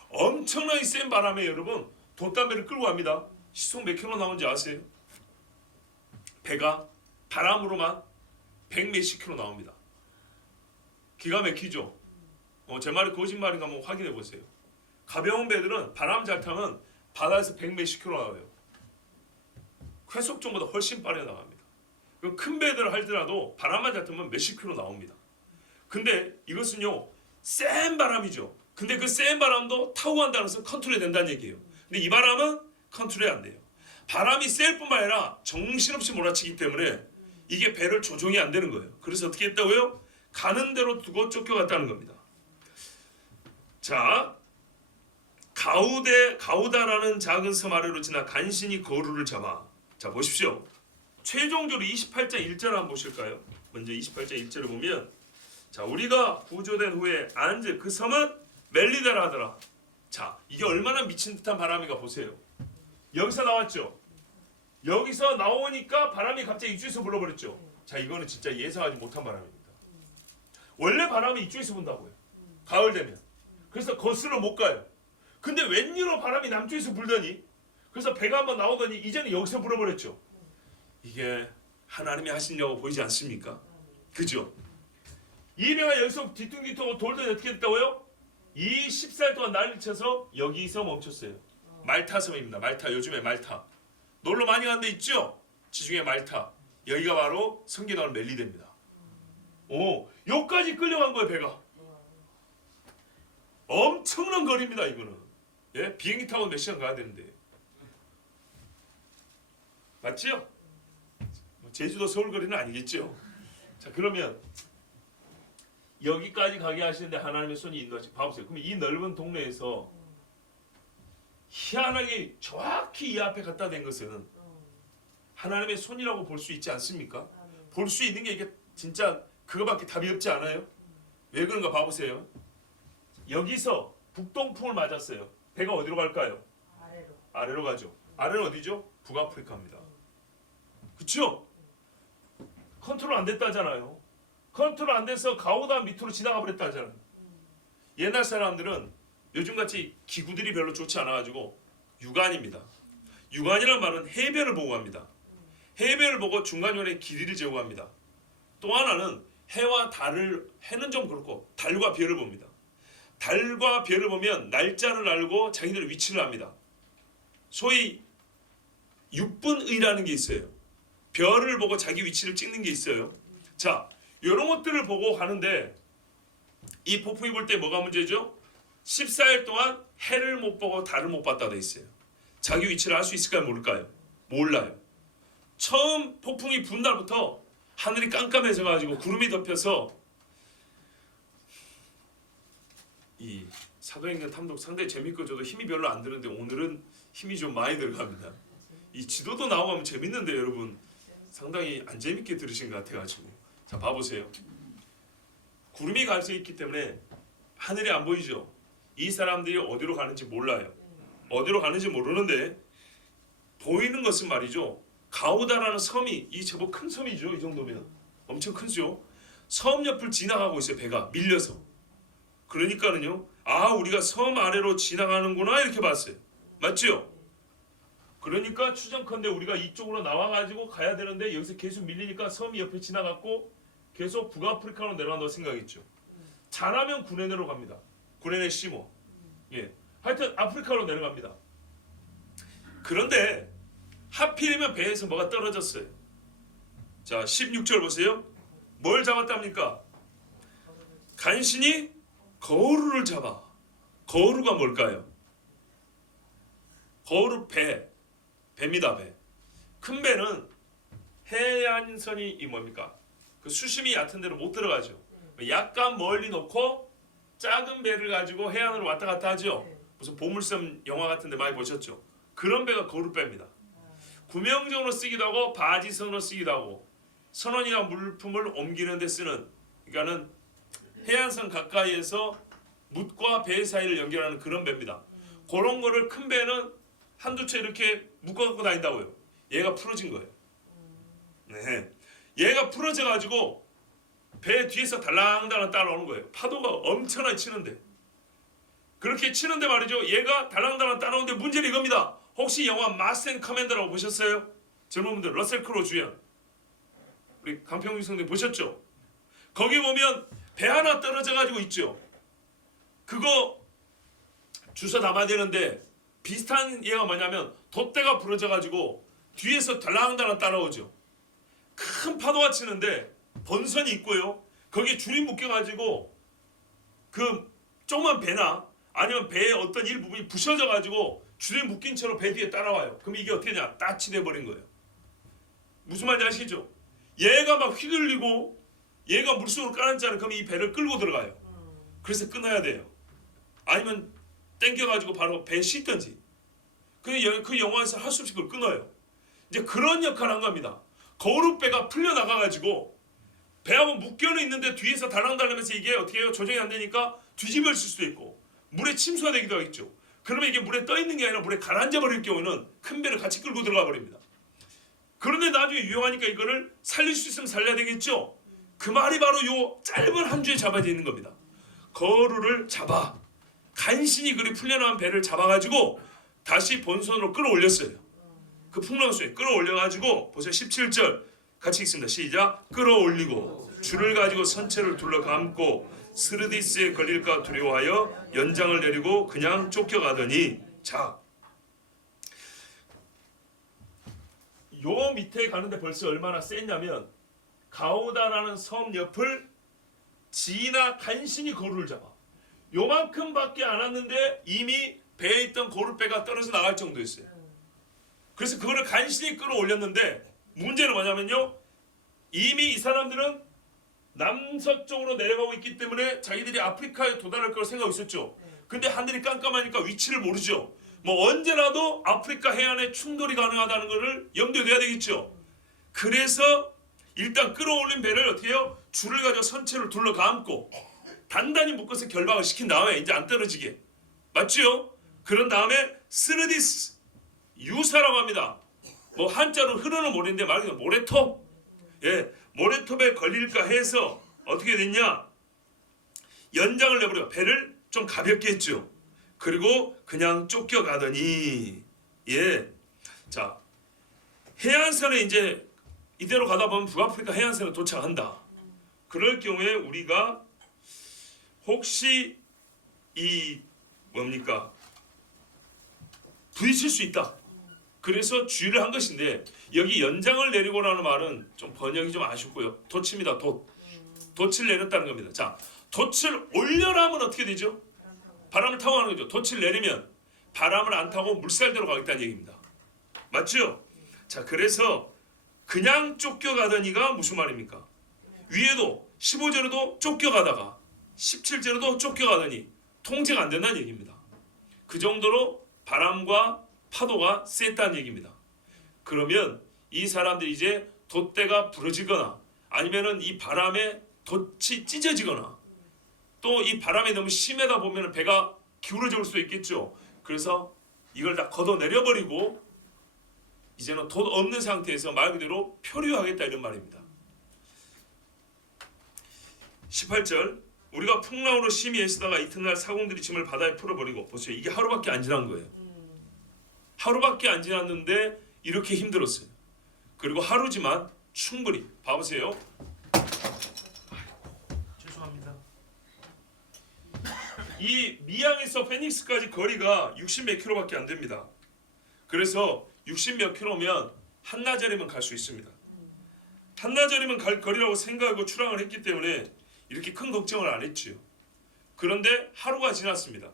엄청나게 센 바람에 여러분 돛담배를 끌고 갑니다. 시속 몇 킬로 나오는지 아세요? 배가 바람으로만 100 몇십 킬로 나옵니다. 기가 막히죠? 제 말이 거짓말인가 한번 확인해 보세요. 가벼운 배들은 바람 잘 타면 바다에서 100 몇십 킬로 나와요. 회속종보다 훨씬 빠르게 나갑니다. 큰 배들을 할지라도 바람만 잘 타면 몇십 킬로 나옵니다. 근데 이것은요 센 바람이죠. 근데 그 센 바람도 타고 간다는 것은 컨트롤이 된다는 얘기예요. 근데 이 바람은 컨트롤이 안 돼요. 바람이 셀 뿐만 아니라 정신없이 몰아치기 때문에 이게 배를 조종이 안 되는 거예요. 그래서 어떻게 했다고요? 가는 대로 두고 쫓겨갔다는 겁니다. 자, 가우다라는 작은 섬 아래로 지나 간신히 거루를 잡아. 자, 보십시오. 최종적으로 28장 1절 한번 보실까요? 먼저 28장 1절을 보면 자, 우리가 구조된 후에 앉은 그 섬은 멜리다라 하더라. 자, 이게 얼마나 미친 듯한 바람인가 보세요. 여기서 나왔죠. 여기서 나오니까 바람이 갑자기 이쪽에서 불어버렸죠. 자, 이거는 진짜 예상하지 못한 바람입니다. 원래 바람이 이쪽에서 분다고요. 가을 되면. 그래서 거슬러 못 가요. 근데 웬일로 바람이 남쪽에서 불더니 그래서 배가 한번 나오더니 이제는 여기서 불어버렸죠. 이게 하나님이 하시려고 보이지 않습니까? 그죠? 이 배가 여기서 뒤뚱뒤뚱 돌더니 어떻게 됐다고요? 이 14일 동안 난리 쳐서 여기서 멈췄어요. 말타 섬입니다. 말타, 요즘에 말타. 놀러 많이 가는 데 있죠? 지중해 말타. 여기가 바로 성계당을 멜리데입니다. 오, 여기까지 끌려간 거예요, 배가. 엄청난 거리입니다, 이거는. 예? 비행기 타고 몇 시간 가야 되는데. 맞지요? 제주도 서울 거리는 아니겠죠? 자, 그러면 여기까지 가게 하시는데 하나님의 손이 인도하시. 봐보세요. 그럼 이 넓은 동네에서 희한하게 정확히 이 앞에 갖다 댄 것은 하나님의 손이라고 볼 수 있지 않습니까? 볼 수 있는 게 이게 진짜 그거밖에 답이 없지 않아요? 왜 그런가 봐보세요. 여기서 북동풍을 맞았어요. 배가 어디로 갈까요? 아래로 가죠. 아래는 어디죠? 북아프리카입니다. 그쵸? 컨트롤 안 됐다잖아요. 컨트롤 안 돼서 가오다 밑으로 지나가 버렸다잖아요. 옛날 사람들은 요즘같이 기구들이 별로 좋지 않아가지고 유관입니다. 유관이란 말은 해변을 보고 갑니다. 해변을 보고 중간중간에 길이를 재고 갑니다. 또 하나는 해와 달을, 해는 좀 그렇고 달과 별을 봅니다. 달과 별을 보면 날짜를 알고 자기들의 위치를 압니다. 소위 육분의라는 게 있어요. 별을 보고 자기 위치를 찍는 게 있어요. 자, 이런 것들을 보고 가는데 이 폭풍이 불 때 뭐가 문제죠? 14일 동안 해를 못 보고 달을 못 봤다 돼 있어요. 자기 위치를 알 수 있을까요? 모를까요? 몰라요. 처음 폭풍이 분 날부터 하늘이 깜깜해져 가지고 구름이 덮여서 이 사도행전 탐독 상당히 재밌고 저도 힘이 별로 안 드는데 오늘은 힘이 좀 많이 들어갑니다. 이 지도도 나오면 재밌는데 여러분 상당히 안 재밌게 들으신 것 같아가지고 자 봐보세요. 구름이 갈 수 있기 때문에 하늘이 안 보이죠. 이 사람들이 어디로 가는지 몰라요. 어디로 가는지 모르는데 보이는 것은 말이죠. 가우다라는 섬이 이 제법 큰 섬이죠. 이 정도면 엄청 크죠. 섬 옆을 지나가고 있어요. 배가 밀려서. 그러니까는요. 아 우리가 섬 아래로 지나가는구나 이렇게 봤어요. 맞죠? 그러니까 추정컨대 우리가 이쪽으로 나와가지고 가야 되는데 여기서 계속 밀리니까 섬이 옆에 지나갔고 계속 북아프리카로 내려간다고 생각했죠. 잘하면 구레네로 갑니다. 구레네 시모. 예. 하여튼 아프리카로 내려갑니다. 그런데 하필이면 배에서 뭐가 떨어졌어요. 자 16절 보세요. 뭘 잡았답니까? 간신히 거루를 잡아. 거루가 뭘까요? 거루 배입니다. 배. 큰 배는 해안선이 이 뭡니까? 그 수심이 얕은 데로 못 들어가죠. 약간 멀리 놓고 작은 배를 가지고 해안으로 왔다 갔다 하죠. 무슨 보물섬 영화 같은 데 많이 보셨죠? 그런 배가 거루배입니다. 구명정으로 쓰기도 하고 바지선으로 쓰기도 하고 선원이나 물품을 옮기는 데 쓰는 그러니까는 해안선 가까이에서 뭇과 배 사이를 연결하는 그런 배입니다. 그런 거를 큰 배는 한두 채 이렇게 묶어갖고 다닌다고요. 얘가 풀어진 거예요. 네. 얘가 풀어져 가지고 배 뒤에서 달랑달랑 따라오는 거예요. 파도가 엄청나게 치는데 그렇게 치는데 말이죠. 얘가 달랑달랑 따라오는데 문제는 이겁니다. 혹시 영화 마스 앤 커맨더라고 보셨어요? 젊은 분들 러셀 크로 주연 우리 강평균 선생님 보셨죠? 거기 보면 배 하나 떨어져 가지고 있죠. 그거 주워 담아야 되는데 비슷한 예가 뭐냐면 돛대가 부러져 가지고 뒤에서 달랑달랑 따라오죠. 큰 파도가 치는데 번선이 있고요. 거기에 줄이 묶여 가지고 그 조그만 배나 아니면 배의 어떤 일부분이 부셔져 가지고 줄에 묶인 채로 배 뒤에 따라와요. 그럼 이게 어떻게 되냐? 따치 돼버린 거예요. 무슨 말인지 아시죠? 얘가 막 휘둘리고 얘가 물속으로 깔았잖아요. 그럼 이 배를 끌고 들어가요. 그래서 끊어야 돼요. 아니면 땡겨가지고 바로 배에 싣든지. 그 영화에서 할 수 없이 그걸 끊어요. 이제 그런 역할을 한 겁니다. 거루배가 풀려나가가지고 배하고 묶여는 있는데 뒤에서 달랑달랑하면서 이게 어떻게 해요? 조정이 안 되니까 뒤집어질 수도 있고 물에 침수가 되기도 하겠죠. 그러면 이게 물에 떠 있는 게 아니라 물에 가라앉아 버릴 경우는 큰 배를 같이 끌고 들어가 버립니다. 그런데 나중에 유용하니까 이거를 살릴 수 있으면 살려야 되겠죠. 그 말이 바로 요 짧은 한 주에 잡아져 있는 겁니다. 거루를 잡아. 간신히 그리 풀려나온 배를 잡아가지고 다시 본선으로 끌어올렸어요. 그 풍랑수에 끌어올려가지고 보세요. 17절 같이 읽습니다. 시작. 끌어올리고 줄을 가지고 선체를 둘러감고 스르디스에 걸릴까 두려워하여 연장을 내리고 그냥 쫓겨가더니, 자, 요 밑에 가는데 벌써 얼마나 셌냐면 가오다라는 섬 옆을 지나 간신히 고루를 잡아. 요만큼밖에 안 왔는데 이미 배에 있던 고루배가 떨어져 나갈 정도였어요. 그래서 그거를 간신히 끌어올렸는데 문제는 뭐냐면요, 이미 이 사람들은 남서쪽으로 내려가고 있기 때문에 자기들이 아프리카에 도달할 걸 생각하고 있었죠. 근데 하늘이 깜깜하니까 위치를 모르죠. 뭐 언제라도 아프리카 해안에 충돌이 가능하다는 것을 염두에 둬야 되겠죠. 그래서 일단 끌어올린 배를 어떻게 해요? 줄을 가지고 선체를 둘러감고 단단히 묶어서 결박을 시킨 다음에 이제 안 떨어지게, 맞죠? 그런 다음에 스르디스 유사라고 합니다. 뭐 한자로 흐르는 모래인데 말 그대로 모래톱, 예, 모래톱에 걸릴까 해서 어떻게 됐냐? 연장을 내버려 배를 좀 가볍게 했죠. 그리고 그냥 쫓겨가더니, 예, 자, 해안선에 이제 이대로 가다 보면 북아프리카 해안선에 도착한다. 그럴 경우에 우리가 혹시 이 뭡니까? 부딪힐 수 있다. 그래서 주의를 한 것인데, 여기 연장을 내리고라는 말은 좀 번역이 좀 아쉽고요. 돛입니다. 돛. 돛을 내렸다는 겁니다. 자, 돛을 올려라 하면 어떻게 되죠? 바람을 타고 가는 거죠. 돛을 내리면 바람을 안 타고 물살대로 가겠다는 얘기입니다. 맞죠? 자, 그래서 그냥 쫓겨가더니가 무슨 말입니까? 위에도 15절에도 쫓겨가다가 17절에도 쫓겨가더니 통제가 안 된다는 얘기입니다. 그 정도로 바람과 파도가 셌다는 얘기입니다. 그러면 이 사람들이 이제 돛대가 부러지거나 아니면은 이 바람에 돛이 찢어지거나 또 이 바람이 너무 심하다 보면 배가 기울어질 수도 있겠죠. 그래서 이걸 다 걷어내려버리고 이제는 돛 없는 상태에서 말 그대로 표류하겠다 이런 말입니다. 18절, 우리가 풍랑으로 심히 애쓰다가 이튿날 사공들이 짐을 바다에 풀어버리고, 보세요. 이게 하루밖에 안 지난 거예요. 하루밖에 안 지났는데 이렇게 힘들었어요. 그리고 하루지만 충분히, 봐보세요. 죄송합니다. 이 미양에서 페닉스까지 거리가 60 몇 킬로밖에 안 됩니다. 그래서 60 몇 킬로면 한나절이면 갈 수 있습니다. 한나절이면 갈 거리라고 생각하고 출항을 했기 때문에 이렇게 큰 걱정을 안 했지요. 그런데 하루가 지났습니다.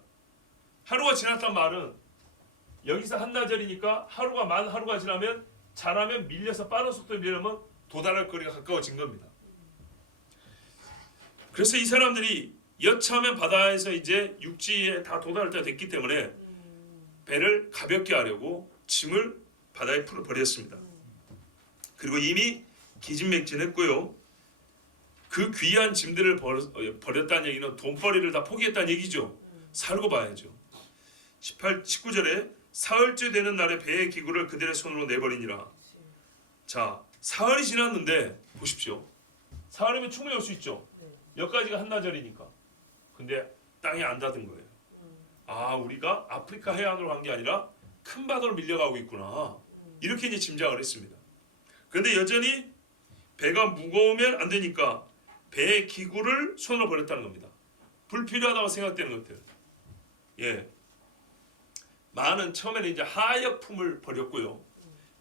하루가 지났단 말은 여기서 한나절이니까 하루가 만 하루가 지나면 잘하면 밀려서 빠른 속도에 밀려면 도달할 거리가 가까워진 겁니다. 그래서 이 사람들이 여차하면 바다에서 이제 육지에 다 도달할 때가 됐기 때문에 배를 가볍게 하려고 짐을 바다에 풀어버렸습니다. 그리고 이미 기진맥진했고요. 그 귀한 짐들을 버렸다는 얘기는 돈벌이를 다 포기했다는 얘기죠. 살고 봐야죠. 19절에 사흘째 되는 날에 배의 기구를 그들의 손으로 내버리니라. 자, 사흘이 지났는데 보십시오. 사흘이면 충분히 올 수 있죠. 여기까지가 한나절이니까. 근데 땅이 안 닿은 거예요. 아, 우리가 아프리카 해안으로 간 게 아니라 큰 바다로 밀려가고 있구나. 이렇게 이제 짐작을 했습니다. 그런데 여전히 배가 무거우면 안 되니까 배의 기구를 손으로 버렸다는 겁니다. 불필요하다고 생각되는 것들. 예. 많은 처음에는 이제 하역품을 버렸고요.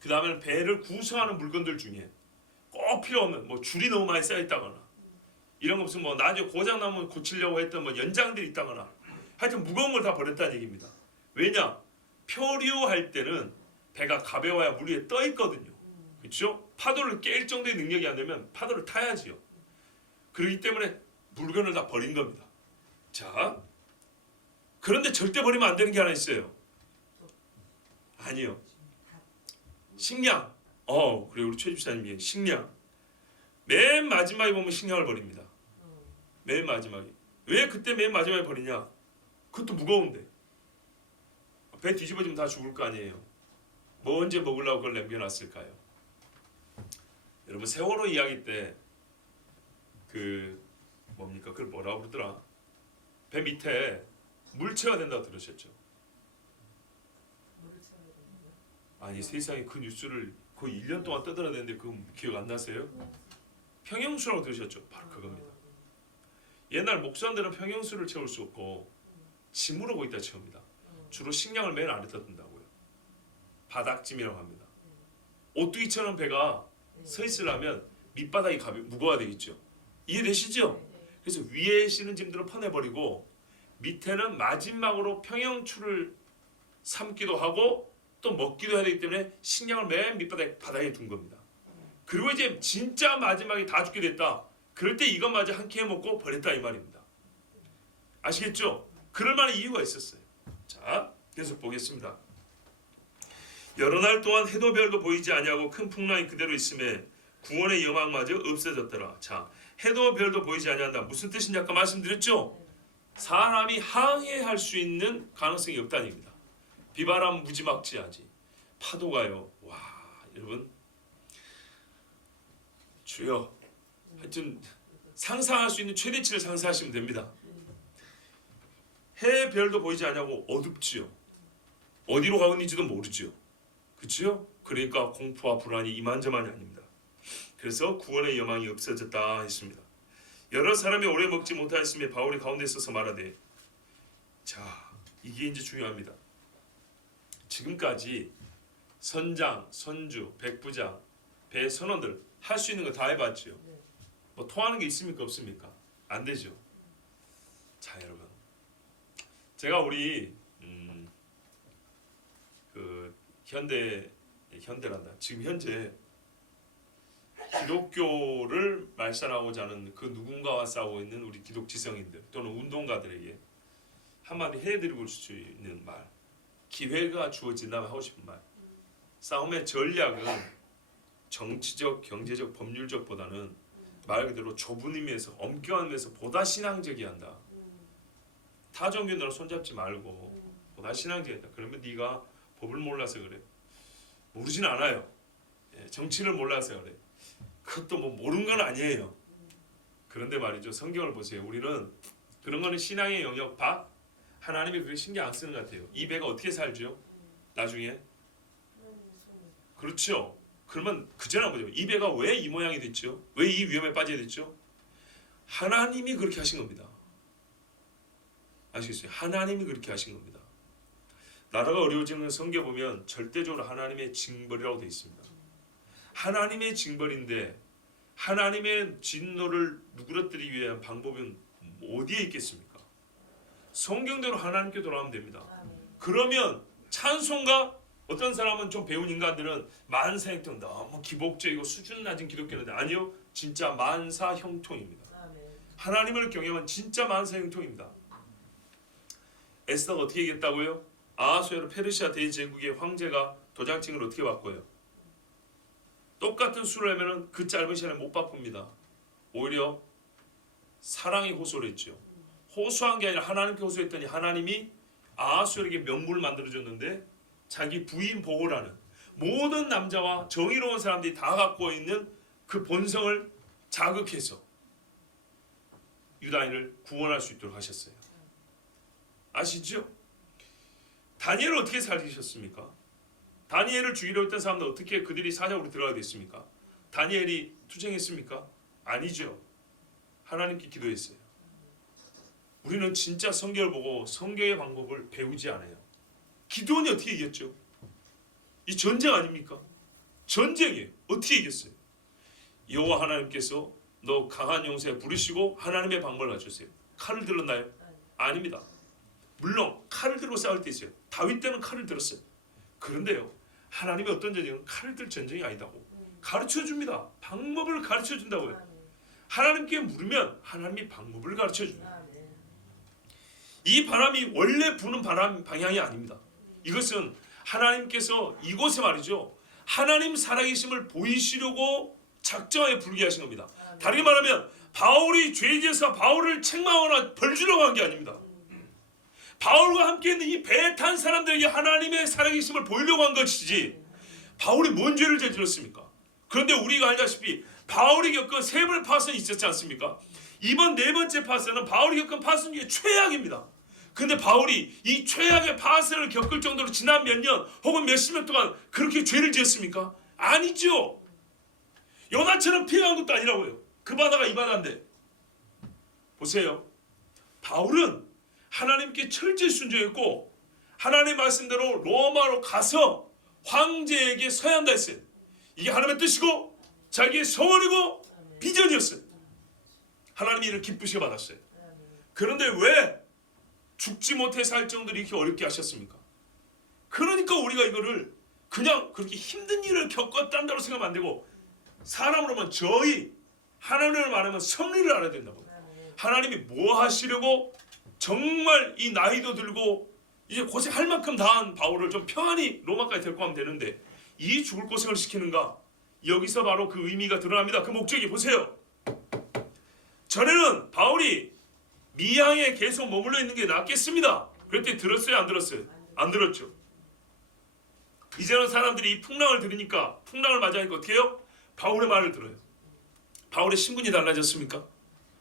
그 다음에는 배를 구성하는 물건들 중에 꼭 필요 없는 뭐 줄이 너무 많이 쌓여 있다거나 이런 거 무슨 뭐 나중에 고장 나면 고치려고 했던 뭐 연장들이 있다거나 하여튼 무거운 걸 다 버렸다는 얘기입니다. 왜냐? 표류할 때는 배가 가벼워야 물 위에 떠 있거든요. 그렇죠? 파도를 깰 정도의 능력이 안 되면 파도를 타야지요. 그렇기 때문에 물건을 다 버린 겁니다. 자, 그런데 절대 버리면 안 되는 게 하나 있어요. 아니요. 식량. 그래 우리 최 집사님이 식량. 맨 마지막에 보면 식량을 버립니다. 맨 마지막에. 왜 그때 맨 마지막에 버리냐? 그것도 무거운데. 배 뒤집어지면 다 죽을 거 아니에요. 뭐 언제 먹으려고 그걸 남겨놨을까요? 여러분 세월호 이야기 때 그 뭡니까? 그걸 뭐라고 그러더라? 배 밑에 물체가 된다고 들으셨죠? 물을 채워야 되는데. 아니 세상에 그 뉴스를 거의 1년 동안 떠들어댔는데 그거 기억 안 나세요? 평형수라고 들으셨죠? 바로 그겁니다. 옛날 목사들은 평형수를 채울 수 없고 짐으로 거기다 채웁니다. 주로 식량을 맨 아래다 둔다고요. 바닥짐이라고 합니다. 오뚜기처럼 배가 서 있으려면 밑바닥이 무거워야 되겠죠. 이해되시죠? 그래서 위에 실은 짐들을 퍼내버리고 밑에는 마지막으로 평형추를 삶기도 하고 또 먹기도 해야 되기 때문에 식량을 맨 바닥에 둔 겁니다. 그리고 이제 진짜 마지막에 다 죽게 됐다. 그럴 때 이것마저 한 끼 해먹고 버렸다 이 말입니다. 아시겠죠? 그럴 만한 이유가 있었어요. 자, 계속 보겠습니다. 여러 날 동안 해도 별도 보이지 아니하고 큰 풍랑이 그대로 있음에 구원의 여망마저 없어졌더라. 자, 해도 별도 보이지 아니한다. 무슨 뜻인지 아까 말씀드렸죠? 사람이 항해할 수 있는 가능성이 없다는 얘기입니다. 비바람 무지막지하지. 파도가요. 와, 여러분. 주여. 하여튼 상상할 수 있는 최대치를 상상하시면 됩니다. 해 별도 보이지 않냐고 어둡지요. 어디로 가고 있는지도 모르지요. 그렇죠? 그러니까 공포와 불안이 이만저만이 아닙니다. 그래서 구원의 여망이 없어졌다 했습니다. 여러 사람이 오래 먹지 못하였으며 바울이 가운데 있어서 말하되, 자, 이게 이제 중요합니다. 지금까지 선장, 선주, 백부장, 배 선원들 할 수 있는 거 다 해봤죠. 뭐 통하는 게 있습니까 없습니까? 안 되죠. 자, 여러분, 제가 우리 그 현대란다. 지금 현재 기독교를 말살하고자 하는 그 누군가와 싸우고 있는 우리 기독지성인들 또는 운동가들에게 한마디 해드리고 수 있는 말, 기회가 주어진다면 하고 싶은 말. 싸움의 전략은 정치적, 경제적, 법률적보다는 말 그대로 좁은 의미에서 엄격한 의미에서 보다 신앙적이야 한다. 타 종교들은 손잡지 말고 보다 신앙적이다. 그러면 네가 법을 몰라서 그래. 모르진 않아요. 정치를 몰라서 그래. 그것도 뭐 모르는 건 아니에요. 그런데 말이죠. 성경을 보세요. 우리는 그런 거는 신앙의 영역 밖 하나님이 그렇게 신경 안 쓰는 것 같아요. 이 배가 어떻게 살죠? 나중에? 그렇죠. 그러면 그전에 보죠. 이 배가 왜 이 모양이 됐죠? 왜 이 위험에 빠지게 됐죠? 하나님이 그렇게 하신 겁니다. 아시겠어요? 하나님이 그렇게 하신 겁니다. 나라가 어려워지는 걸 성경 보면 절대적으로 하나님의 징벌이라고 되어 있습니다. 하나님의 징벌인데 하나님의 진노를 누그러뜨리기 위한 방법은 어디에 있겠습니까? 성경대로 하나님께 돌아가면 됩니다. 그러면 찬송가, 어떤 사람은 좀 배운 인간들은 만사형통, 너무 기복적이고 수준 낮은 기독교인데 아니요, 진짜 만사형통입니다. 하나님을 경외하면 진짜 만사형통입니다. 에스더가 어떻게 얘기했다고요? 아하수에로 페르시아 대제국의 황제가 도장증을 어떻게 바꿔요? 똑같은 수를 하면 그 짧은 시간에 못 바꿉니다. 오히려 사랑이 호소를 했죠. 호소한 게 아니라 하나님께 호소했더니 하나님이 아하수에게 명분을 만들어줬는데 자기 부인 보호라는 모든 남자와 정의로운 사람들이 다 갖고 있는 그 본성을 자극해서 유다인을 구원할 수 있도록 하셨어요. 아시죠? 다니엘을 어떻게 살리셨습니까? 다니엘을 죽이려 했던 사람들 어떻게 그들이 사자으로 들어가게 됐습니까? 다니엘이 투쟁했습니까? 아니죠. 하나님께 기도했어요. 우리는 진짜 성경을 보고 성경의 방법을 배우지 않아요. 기도원이 어떻게 이겼죠? 이 전쟁 아닙니까? 전쟁이에요. 어떻게 이겼어요? 여호와 하나님께서 너 강한 용사에 부르시고 하나님의 방법을 가르쳤어요. 칼을 들었나요? 아닙니다. 물론 칼을 들고 싸울 때 있어요. 다윗 때는 칼을 들었어요. 그런데요, 하나님의 어떤 전쟁은 칼을 들 전쟁이 아니다고 가르쳐줍니다. 방법을 가르쳐준다고요. 하나님께 물으면 하나님이 방법을 가르쳐줍니다. 이 바람이 원래 부는 바람 방향이 아닙니다. 이것은 하나님께서 이곳에 말이죠, 하나님 살아계심을 보이시려고 작정하에 불게 하신 겁니다. 다르게 말하면 바울이 죄지어서 바울을 책망하거나 벌 주려고 한 게 아닙니다. 바울과 함께 있는 이 배에 탄 사람들에게 하나님의 살아계심을 보이려고 한 것이지, 바울이 뭔 죄를 저질렀습니까? 그런데 우리가 알다시피 바울이 겪은 세 번의 파선이 있었지 않습니까? 이번 네 번째 파선은 바울이 겪은 파선 중에 최악입니다. 근데 바울이 이 최악의 파세를 겪을 정도로 지난 몇 년 혹은 몇십 년 동안 그렇게 죄를 지었습니까? 아니죠. 요나처럼 피해간 것도 아니라고요. 그 바다가 이 바다인데. 보세요. 바울은 하나님께 철저히 순종했고 하나님 말씀대로 로마로 가서 황제에게 서야 한다 했어요. 이게 하나님의 뜻이고 자기의 소원이고 비전이었어요. 하나님이 이를 기쁘시게 받았어요. 그런데 왜 죽지 못해 살 정도로 이렇게 어렵게 하셨습니까? 그러니까 우리가 이거를 그냥 그렇게 힘든 일을 겪었단다고 생각하면 안 되고 사람으로 하면 저희 하나님을 말하면 섭리를 알아야 된다고. 하나님이 뭐 하시려고 정말 이 나이도 들고 이제 고생할 만큼 다한 바울을 좀 평안히 로마까지 데리고 가면 되는데 이 죽을 고생을 시키는가? 여기서 바로 그 의미가 드러납니다. 그 목적이 보세요. 전에는 바울이 미향에 계속 머물러 있는 게 낫겠습니다. 그랬더니 들었어요? 안 들었어요? 안 들었죠. 이제는 사람들이 이 풍랑을 들으니까 풍랑을 맞이하니까 어떻게 해요? 바울의 말을 들어요. 바울의 신분이 달라졌습니까?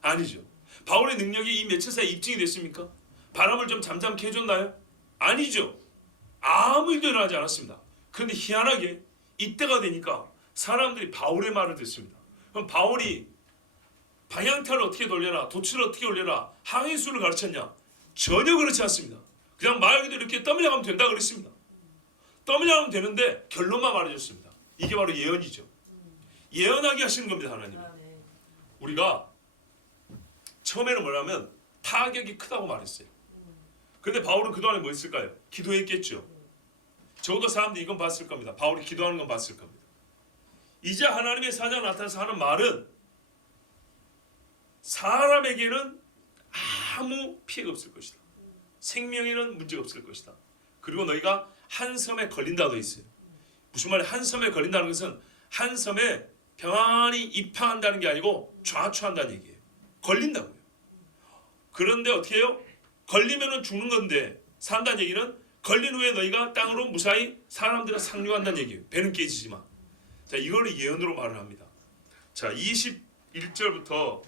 아니죠. 바울의 능력이 이 며칠 사이에 입증이 됐습니까? 바람을 좀 잠잠케 해줬나요? 아니죠. 아무 일도 일어나지 않았습니다. 그런데 희한하게 이때가 되니까 사람들이 바울의 말을 듣습니다. 그럼 바울이 방향타를 어떻게 돌려라, 도치를 어떻게 올려라, 항해수를 가르쳤냐? 전혀 그렇지 않습니다. 그냥 말 그대로 이렇게 떠밀려 가면 된다 그랬습니다. 떠밀려 가면 되는데 결론만 말해줬습니다. 이게 바로 예언이죠. 예언하게 하시는 겁니다. 하나님은. 우리가 처음에는 뭐냐면 타격이 크다고 말했어요. 근데 바울은 그동안에 뭐 했을까요? 기도했겠죠. 적어도 사람들이 이건 봤을 겁니다. 바울이 기도하는 건 봤을 겁니다. 이제 하나님의 사자가 나타나서 하는 말은 사람에게는 아무 피해가 없을 것이다. 생명에는 문제가 없을 것이다. 그리고 너희가 한 섬에 걸린다고 있어요. 무슨 말이에요? 한 섬에 걸린다는 것은 한 섬에 평안히 입항한다는 게 아니고 좌초한다는 얘기예요. 걸린다고요. 그런데 어떻게 해요? 걸리면은 죽는 건데 산다는 얘기는 걸린 후에 너희가 땅으로 무사히 사람들을 상륙한다는 얘기예요. 배는 깨지지만. 자, 이거를 예언으로 말을 합니다. 자, 21절부터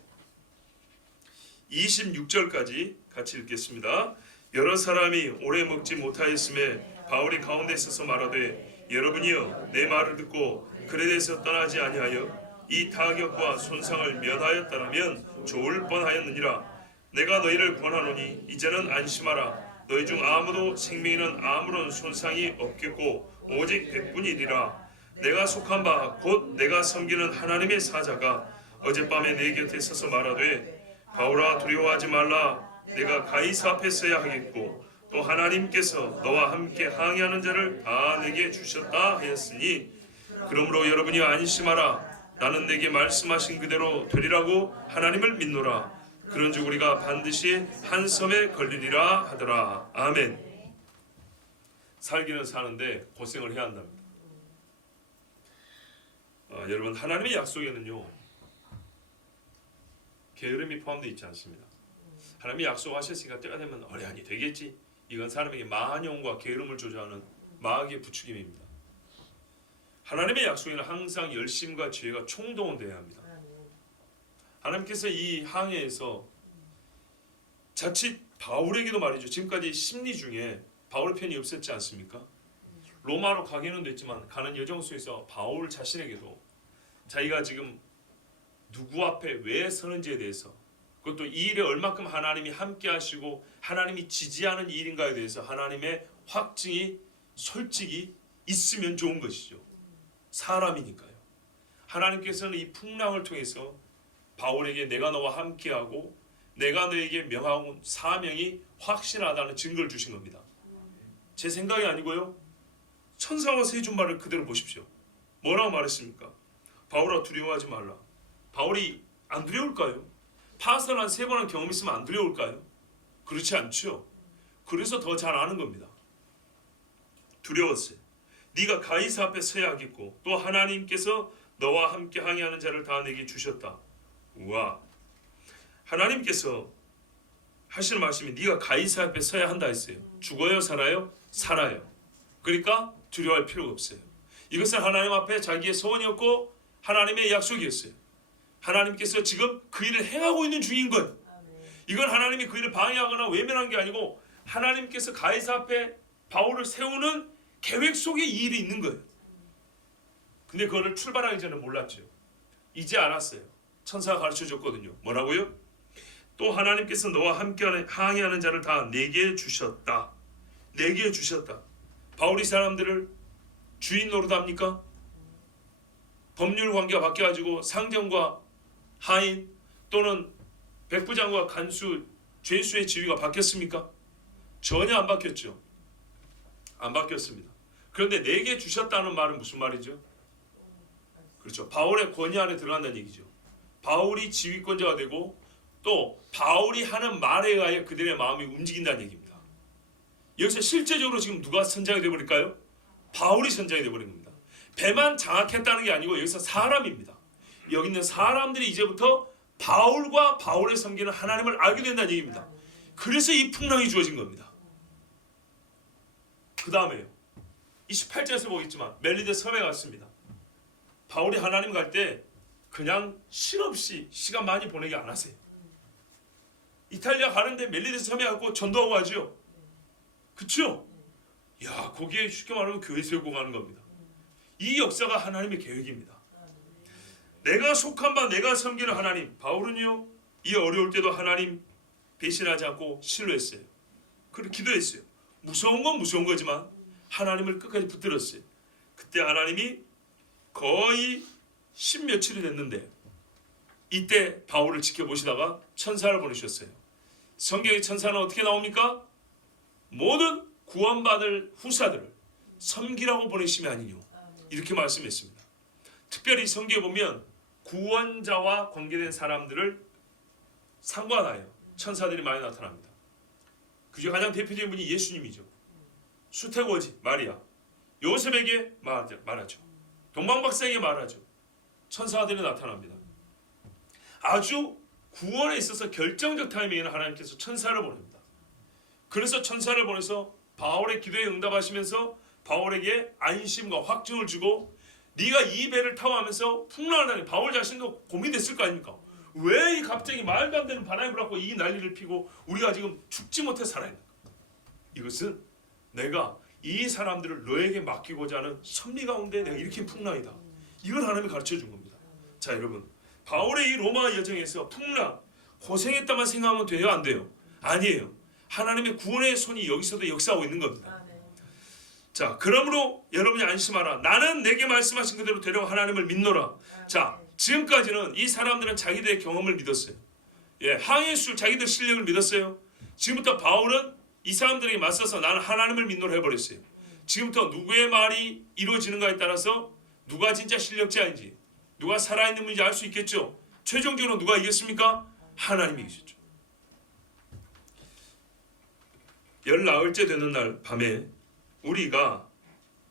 26절까지 같이 읽겠습니다. 여러 사람이 오래 먹지 못하였음에 바울이 가운데 있어서 말하되 여러분이여 내 말을 듣고 그레데에서 떠나지 아니하여 이 타격과 손상을 면하였다라면 좋을 뻔하였느니라. 내가 너희를 권하노니 이제는 안심하라. 너희 중 아무도 생명에는 아무런 손상이 없겠고 오직 백분이리라. 내가 속한 바 곧 내가 섬기는 하나님의 사자가 어젯밤에 내 곁에 서서 말하되 바울아 두려워하지 말라. 내가 가이사 앞에 서야 하겠고 또 하나님께서 너와 함께 항해하는 자를 다 내게 주셨다 하였으니 그러므로 여러분이 안심하라. 나는 내게 말씀하신 그대로 되리라고 하나님을 믿노라. 그런즉 우리가 반드시 한 섬에 걸리리라 하더라. 아멘. 살기는 사는데 고생을 해야 한답니다. 여러분 하나님의 약속에는요 게으름이 포함되어 있지 않습니다. 하나님이 약속하셨으니까 때가 되면 어련히 되겠지. 이건 사람에게 만용과 게으름을 조장하는 마귀의 부추김입니다. 하나님의 약속에는 항상 열심과 지혜가 총동원되어야 합니다. 하나님께서 이 항해에서 자칫 바울에게도 말이죠. 지금까지 심리 중에 바울의 편이 없었지 않습니까? 로마로 가기는 됐지만 가는 여정 속에서 바울 자신에게도 자기가 지금 누구 앞에 왜 서는지에 대해서 그것도 이 일에 얼마큼 하나님이 함께 하시고 하나님이 지지하는 일인가에 대해서 하나님의 확증이 솔직히 있으면 좋은 것이죠. 사람이니까요. 하나님께서는 이 풍랑을 통해서 바울에게 내가 너와 함께하고 내가 너에게 명하온 사명이 확실하다는 증거를 주신 겁니다. 제 생각이 아니고요. 천사가 세준 말을 그대로 보십시오. 뭐라고 말했습니까? 바울아 두려워하지 말라. 바울이 안 두려울까요? 파선을 한 3번은 경험 있으면 안 두려울까요? 그렇지 않죠. 그래서 더 잘 아는 겁니다. 두려웠어요. 네가 가이사 앞에 서야 하겠고 또 하나님께서 너와 함께 항해하는 자를 다 내게 주셨다. 우와. 하나님께서 하시는 말씀이 네가 가이사 앞에 서야 한다 했어요. 죽어요 살아요? 살아요. 그러니까 두려워할 필요가 없어요. 이것은 하나님 앞에 자기의 소원이었고 하나님의 약속이었어요. 하나님께서 지금 그 일을 행하고 있는 중인 거예요. 이건 하나님이 그 일을 방해하거나 외면한 게 아니고 하나님께서 가이사 앞에 바울을 세우는 계획 속에 이 일이 있는 거예요. 근데 그거를 출발하기 전에 몰랐죠. 이제 알았어요. 천사가 가르쳐줬거든요. 뭐라고요? 또 하나님께서 너와 함께 항해하는 자를 다 내게 주셨다. 내게 주셨다. 바울이 사람들을 주인 노릇합니까? 법률 관계가 바뀌어가지고 상정과 하인 또는 백부장과 간수, 죄수의 지위가 바뀌었습니까? 전혀 안 바뀌었죠. 안 바뀌었습니다. 그런데 내게 주셨다는 말은 무슨 말이죠? 그렇죠. 바울의 권위 안에 들어간다는 얘기죠. 바울이 지휘권자가 되고 또 바울이 하는 말에 의하여 그들의 마음이 움직인다는 얘기입니다. 여기서 실제적으로 지금 누가 선장이 되어버릴까요? 바울이 선장이 되어버린 겁니다. 배만 장악했다는 게 아니고 여기서 사람입니다. 여기 있는 사람들이 이제부터 바울과 바울의 섬기는 하나님을 알게 된다는 얘기입니다. 그래서 이 풍랑이 주어진 겁니다. 그 다음에요. 28절에서 보겠지만 멜리데 섬에 갔습니다. 바울이 하나님 갈 때 그냥 실없이 시간 많이 보내게 안 하세요. 이탈리아 가는데 멜리데 섬에 가고 전도하고 가죠. 그쵸? 야, 거기에 쉽게 말하면 교회 세우고 가는 겁니다. 이 역사가 하나님의 계획입니다. 내가 속한 바 내가 섬기는 하나님. 바울은요 이 어려울 때도 하나님 배신하지 않고 신뢰했어요. 그리고 기도했어요. 무서운 건 무서운 거지만 하나님을 끝까지 붙들었어요. 그때 하나님이 거의 10며칠이 됐는데 이때 바울을 지켜보시다가 천사를 보내셨어요. 성경의 천사는 어떻게 나옵니까? 모든 구원받을 후사들을 섬기라고 보내심이 아니뇨. 이렇게 말씀했습니다. 특별히 성경에 보면 구원자와 관계된 사람들을 상관하여 천사들이 많이 나타납니다. 그중 가장 대표적인 분이 예수님이죠. 수태고지 마리아, 요셉에게 말하죠. 동방박사에게 말하죠. 천사들이 나타납니다. 아주 구원에 있어서 결정적 타이밍에는 하나님께서 천사를 보냅니다. 그래서 천사를 보내서 바울의 기도에 응답하시면서 바울에게 안심과 확증을 주고 네가 이 배를 타고 하면서 풍랑하다니 바울 자신도 고민됐을 거 아닙니까? 왜 갑자기 말도 안 되는 바람이 불었고 이 난리를 피고 우리가 지금 죽지 못해 살아야 합니까? 이것은 내가 이 사람들을 너에게 맡기고자 하는 섭리 가운데 내가 일으킨 풍랑이다. 이걸 하나님이 가르쳐 준 겁니다. 자, 여러분, 바울의 이 로마 여정에서 풍랑 고생했다만 생각하면 돼요, 안 돼요? 아니에요. 하나님의 구원의 손이 여기서도 역사하고 있는 겁니다. 자, 그러므로 여러분이 안심하라. 나는 내게 말씀하신 그대로 되려고 하나님을 믿노라. 자, 지금까지는 이 사람들은 자기들의 경험을 믿었어요. 예, 항해술 자기들 실력을 믿었어요. 지금부터 바울은 이 사람들에게 맞서서 나는 하나님을 믿노라 해버렸어요. 지금부터 누구의 말이 이루어지는가에 따라서 누가 진짜 실력자인지 누가 살아있는 분인지 알 수 있겠죠. 최종적으로 누가 이겼습니까? 하나님이 이기셨죠. 열나흘째 되는 날 밤에 우리가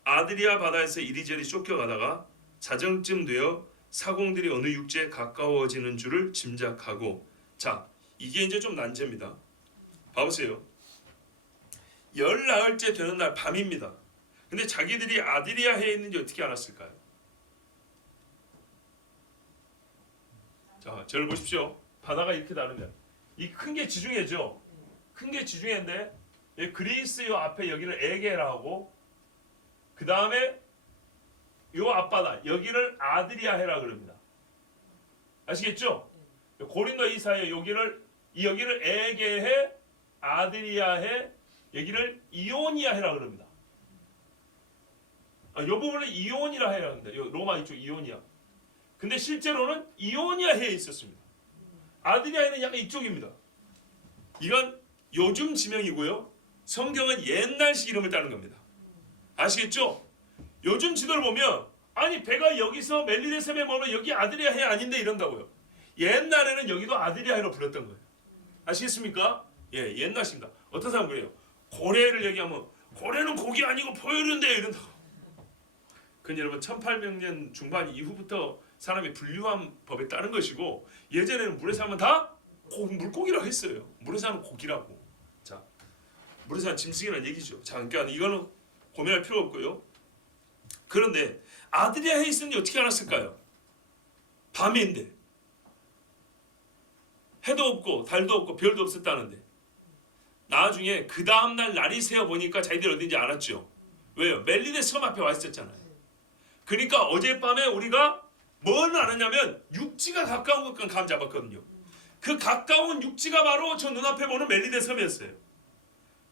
아드리아 바다에서 이리저리 쫓겨가다가 자정쯤 되어 사공들이 어느 육지에 가까워지는 줄을 짐작하고, 자, 이게 이제 좀 난제입니다. 봐보세요. 열나흘째 되는 날 밤입니다. 근데 자기들이 아드리아해에 있는지 어떻게 알았을까요? 자, 저를 보십시오. 바다가 이렇게 다른데 이 큰 게 지중해죠. 큰 게 지중해인데 그리스 요 앞에 여기를 에게라 하고 그 다음에 요 앞바다 여기를 아드리아해라 그럽니다. 아시겠죠? 고린도 이 사이에 여기를 에게해, 아드리아해, 여기를 이오니아해라 그럽니다. 요 부분을 이오니라 해라 합니다. 로마 이쪽 이오니아. 근데 실제로는 이오니아해에 있었습니다. 아드리아해는 약간 이쪽입니다. 이건 요즘 지명이고요. 성경은 옛날식 이름을 따는 겁니다. 아시겠죠? 요즘 지도를 보면 아니 배가 여기서 멜리데 섬에 머물면 여기 아드리아해 아닌데 이런다고요. 옛날에는 여기도 아드리아해로 불렀던 거예요. 아시겠습니까? 예, 옛날식입니다. 어떤 사람은 그래요. 고래를 얘기하면 고래는 고기 아니고 포유류인데 이런다고. 그건 여러분 1800년 중반 이후부터 사람이 분류한 법에 따른 것이고 예전에는 물에 살면 다 물고기라고 했어요. 물에 사는 고기라고. 자, 물에 사는 짐승이라는 얘기죠. 자, 그러니까 이거는 고민할 필요 없고요. 그런데 아드리아해에 있었는지 어떻게 알았을까요? 밤인데 해도 없고 달도 없고 별도 없었다는데 나중에 그 다음날 날이 새어 보니까 자기들 어딘지 알았죠. 왜요? 멜리데 섬 앞에 와 있었잖아요. 그러니까 어젯밤에 우리가 뭘 알았냐면 육지가 가까운 것과 감 잡았거든요. 그 가까운 육지가 바로 저 눈앞에 보는 멜리데 섬이었어요.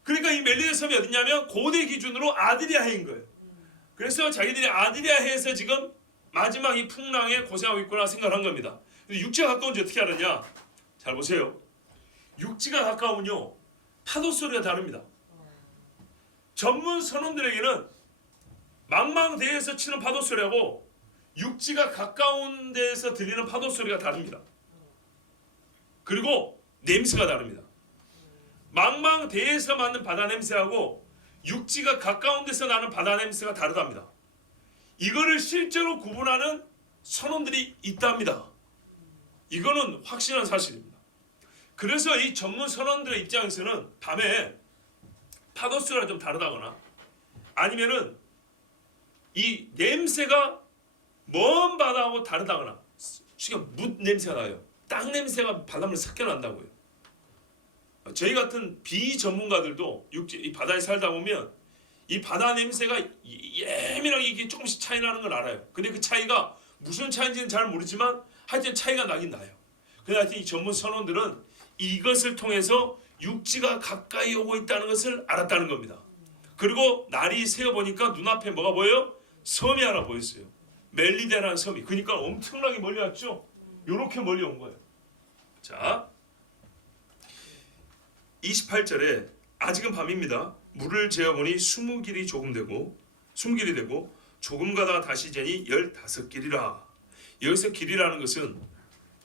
그러니까 이 멜리데 섬이 어디냐면 고대 기준으로 아드리아해인 거예요. 그래서 자기들이 아드리아해에서 지금 마지막 이 풍랑에 고생하고 있구나 생각한 겁니다. 근데 육지가 가까운지 어떻게 알았냐? 잘 보세요. 육지가 가까우면요 파도 소리가 다릅니다. 전문 선원들에게는 망망대해에서 치는 파도 소리하고 육지가 가까운 데에서 들리는 파도 소리가 다릅니다. 그리고 냄새가 다릅니다. 망망대해에서 맡는 바다 냄새하고 육지가 가까운 데서 나는 바다 냄새가 다르답니다. 이거를 실제로 구분하는 선원들이 있답니다. 이거는 확실한 사실입니다. 그래서 이 전문 선원들의 입장에서는 밤에 파도 소리가 좀 다르다거나 아니면은 이 냄새가 먼 바다하고 다르다거나 지금 뭇 냄새가 나요. 땅 냄새가 바닷물에 섞여 난다고요. 저희 같은 비전문가들도 이 바다에 살다 보면 이 바다 냄새가 예민하게 이게 조금씩 차이 나는 걸 알아요. 근데 그 차이가 무슨 차이인지는 잘 모르지만 하여튼 차이가 나긴 나요. 근데 하여튼 이 전문 선원들은 이것을 통해서 육지가 가까이 오고 있다는 것을 알았다는 겁니다. 그리고 날이 새어 보니까 눈앞에 뭐가 보여요? 섬이 하나 보였어요. 멜리데라는 섬이. 그러니까 엄청나게 멀리 왔죠. 이렇게 멀리 온 거예요. 자, 28절에 아직은 밤입니다. 물을 재어보니 20길이 되고 조금 가다가 다시 재니 15길이라. 여기서 길이라는 것은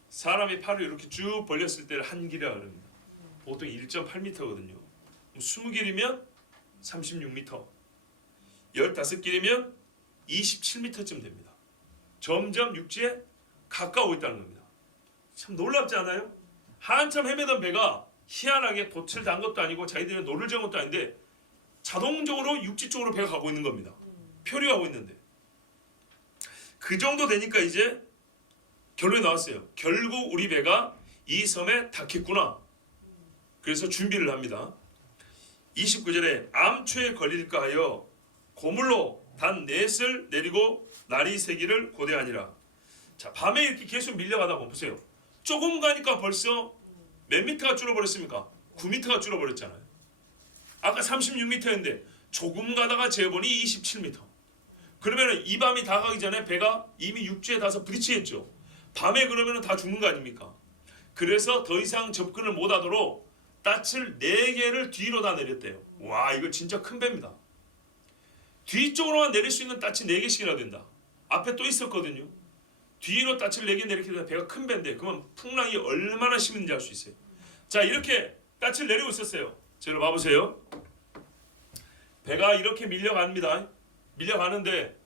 사람이 팔을 이렇게 쭉 벌렸을 때를 한 길이라고 합니다. 보통 1.8m거든요. 20길이면 36m, 15길이면 27m쯤 됩니다. 점점 육지에 가까우고 있다는 겁니다. 참 놀랍지 않아요? 한참 헤매던 배가 희한하게 돛을 단 것도 아니고 자기들이 노를 저은 것도 아닌데 자동적으로 육지 쪽으로 배가 가고 있는 겁니다. 표류하고 있는데 그 정도 되니까 이제 결론이 나왔어요. 결국 우리 배가 이 섬에 닿겠구나. 그래서 준비를 합니다. 29절에 암초에 걸릴까 하여 고물로 단 넷을 내리고 날이 새기를 고대하니라. 자, 밤에 이렇게 계속 밀려가다 보면 보세요. 조금 가니까 벌써 몇 미터가 줄어버렸습니까? 9미터가 줄어버렸잖아요. 아까 36미터였는데 조금 가다가 재보니 27미터. 그러면 이 밤이 다 가기 전에 배가 이미 육지에 닿아서 부딪히겠죠. 밤에 그러면 다 죽는 거 아닙니까? 그래서 더 이상 접근을 못하도록 닻을 4개를 뒤로 다 내렸대요. 와, 이거 진짜 큰 배입니다. 뒤쪽으로만 내릴 수 있는 닻이 4개씩이나 된다. 앞에 또 있었거든요. 뒤로 닻을 4개 내리게 되면 배가 큰 배인데 그러면 풍랑이 얼마나 심한지 알 수 있어요. 자, 이렇게 닻을 내리고 있었어요. 저를 봐보세요. 배가 이렇게 밀려갑니다. 밀려가는데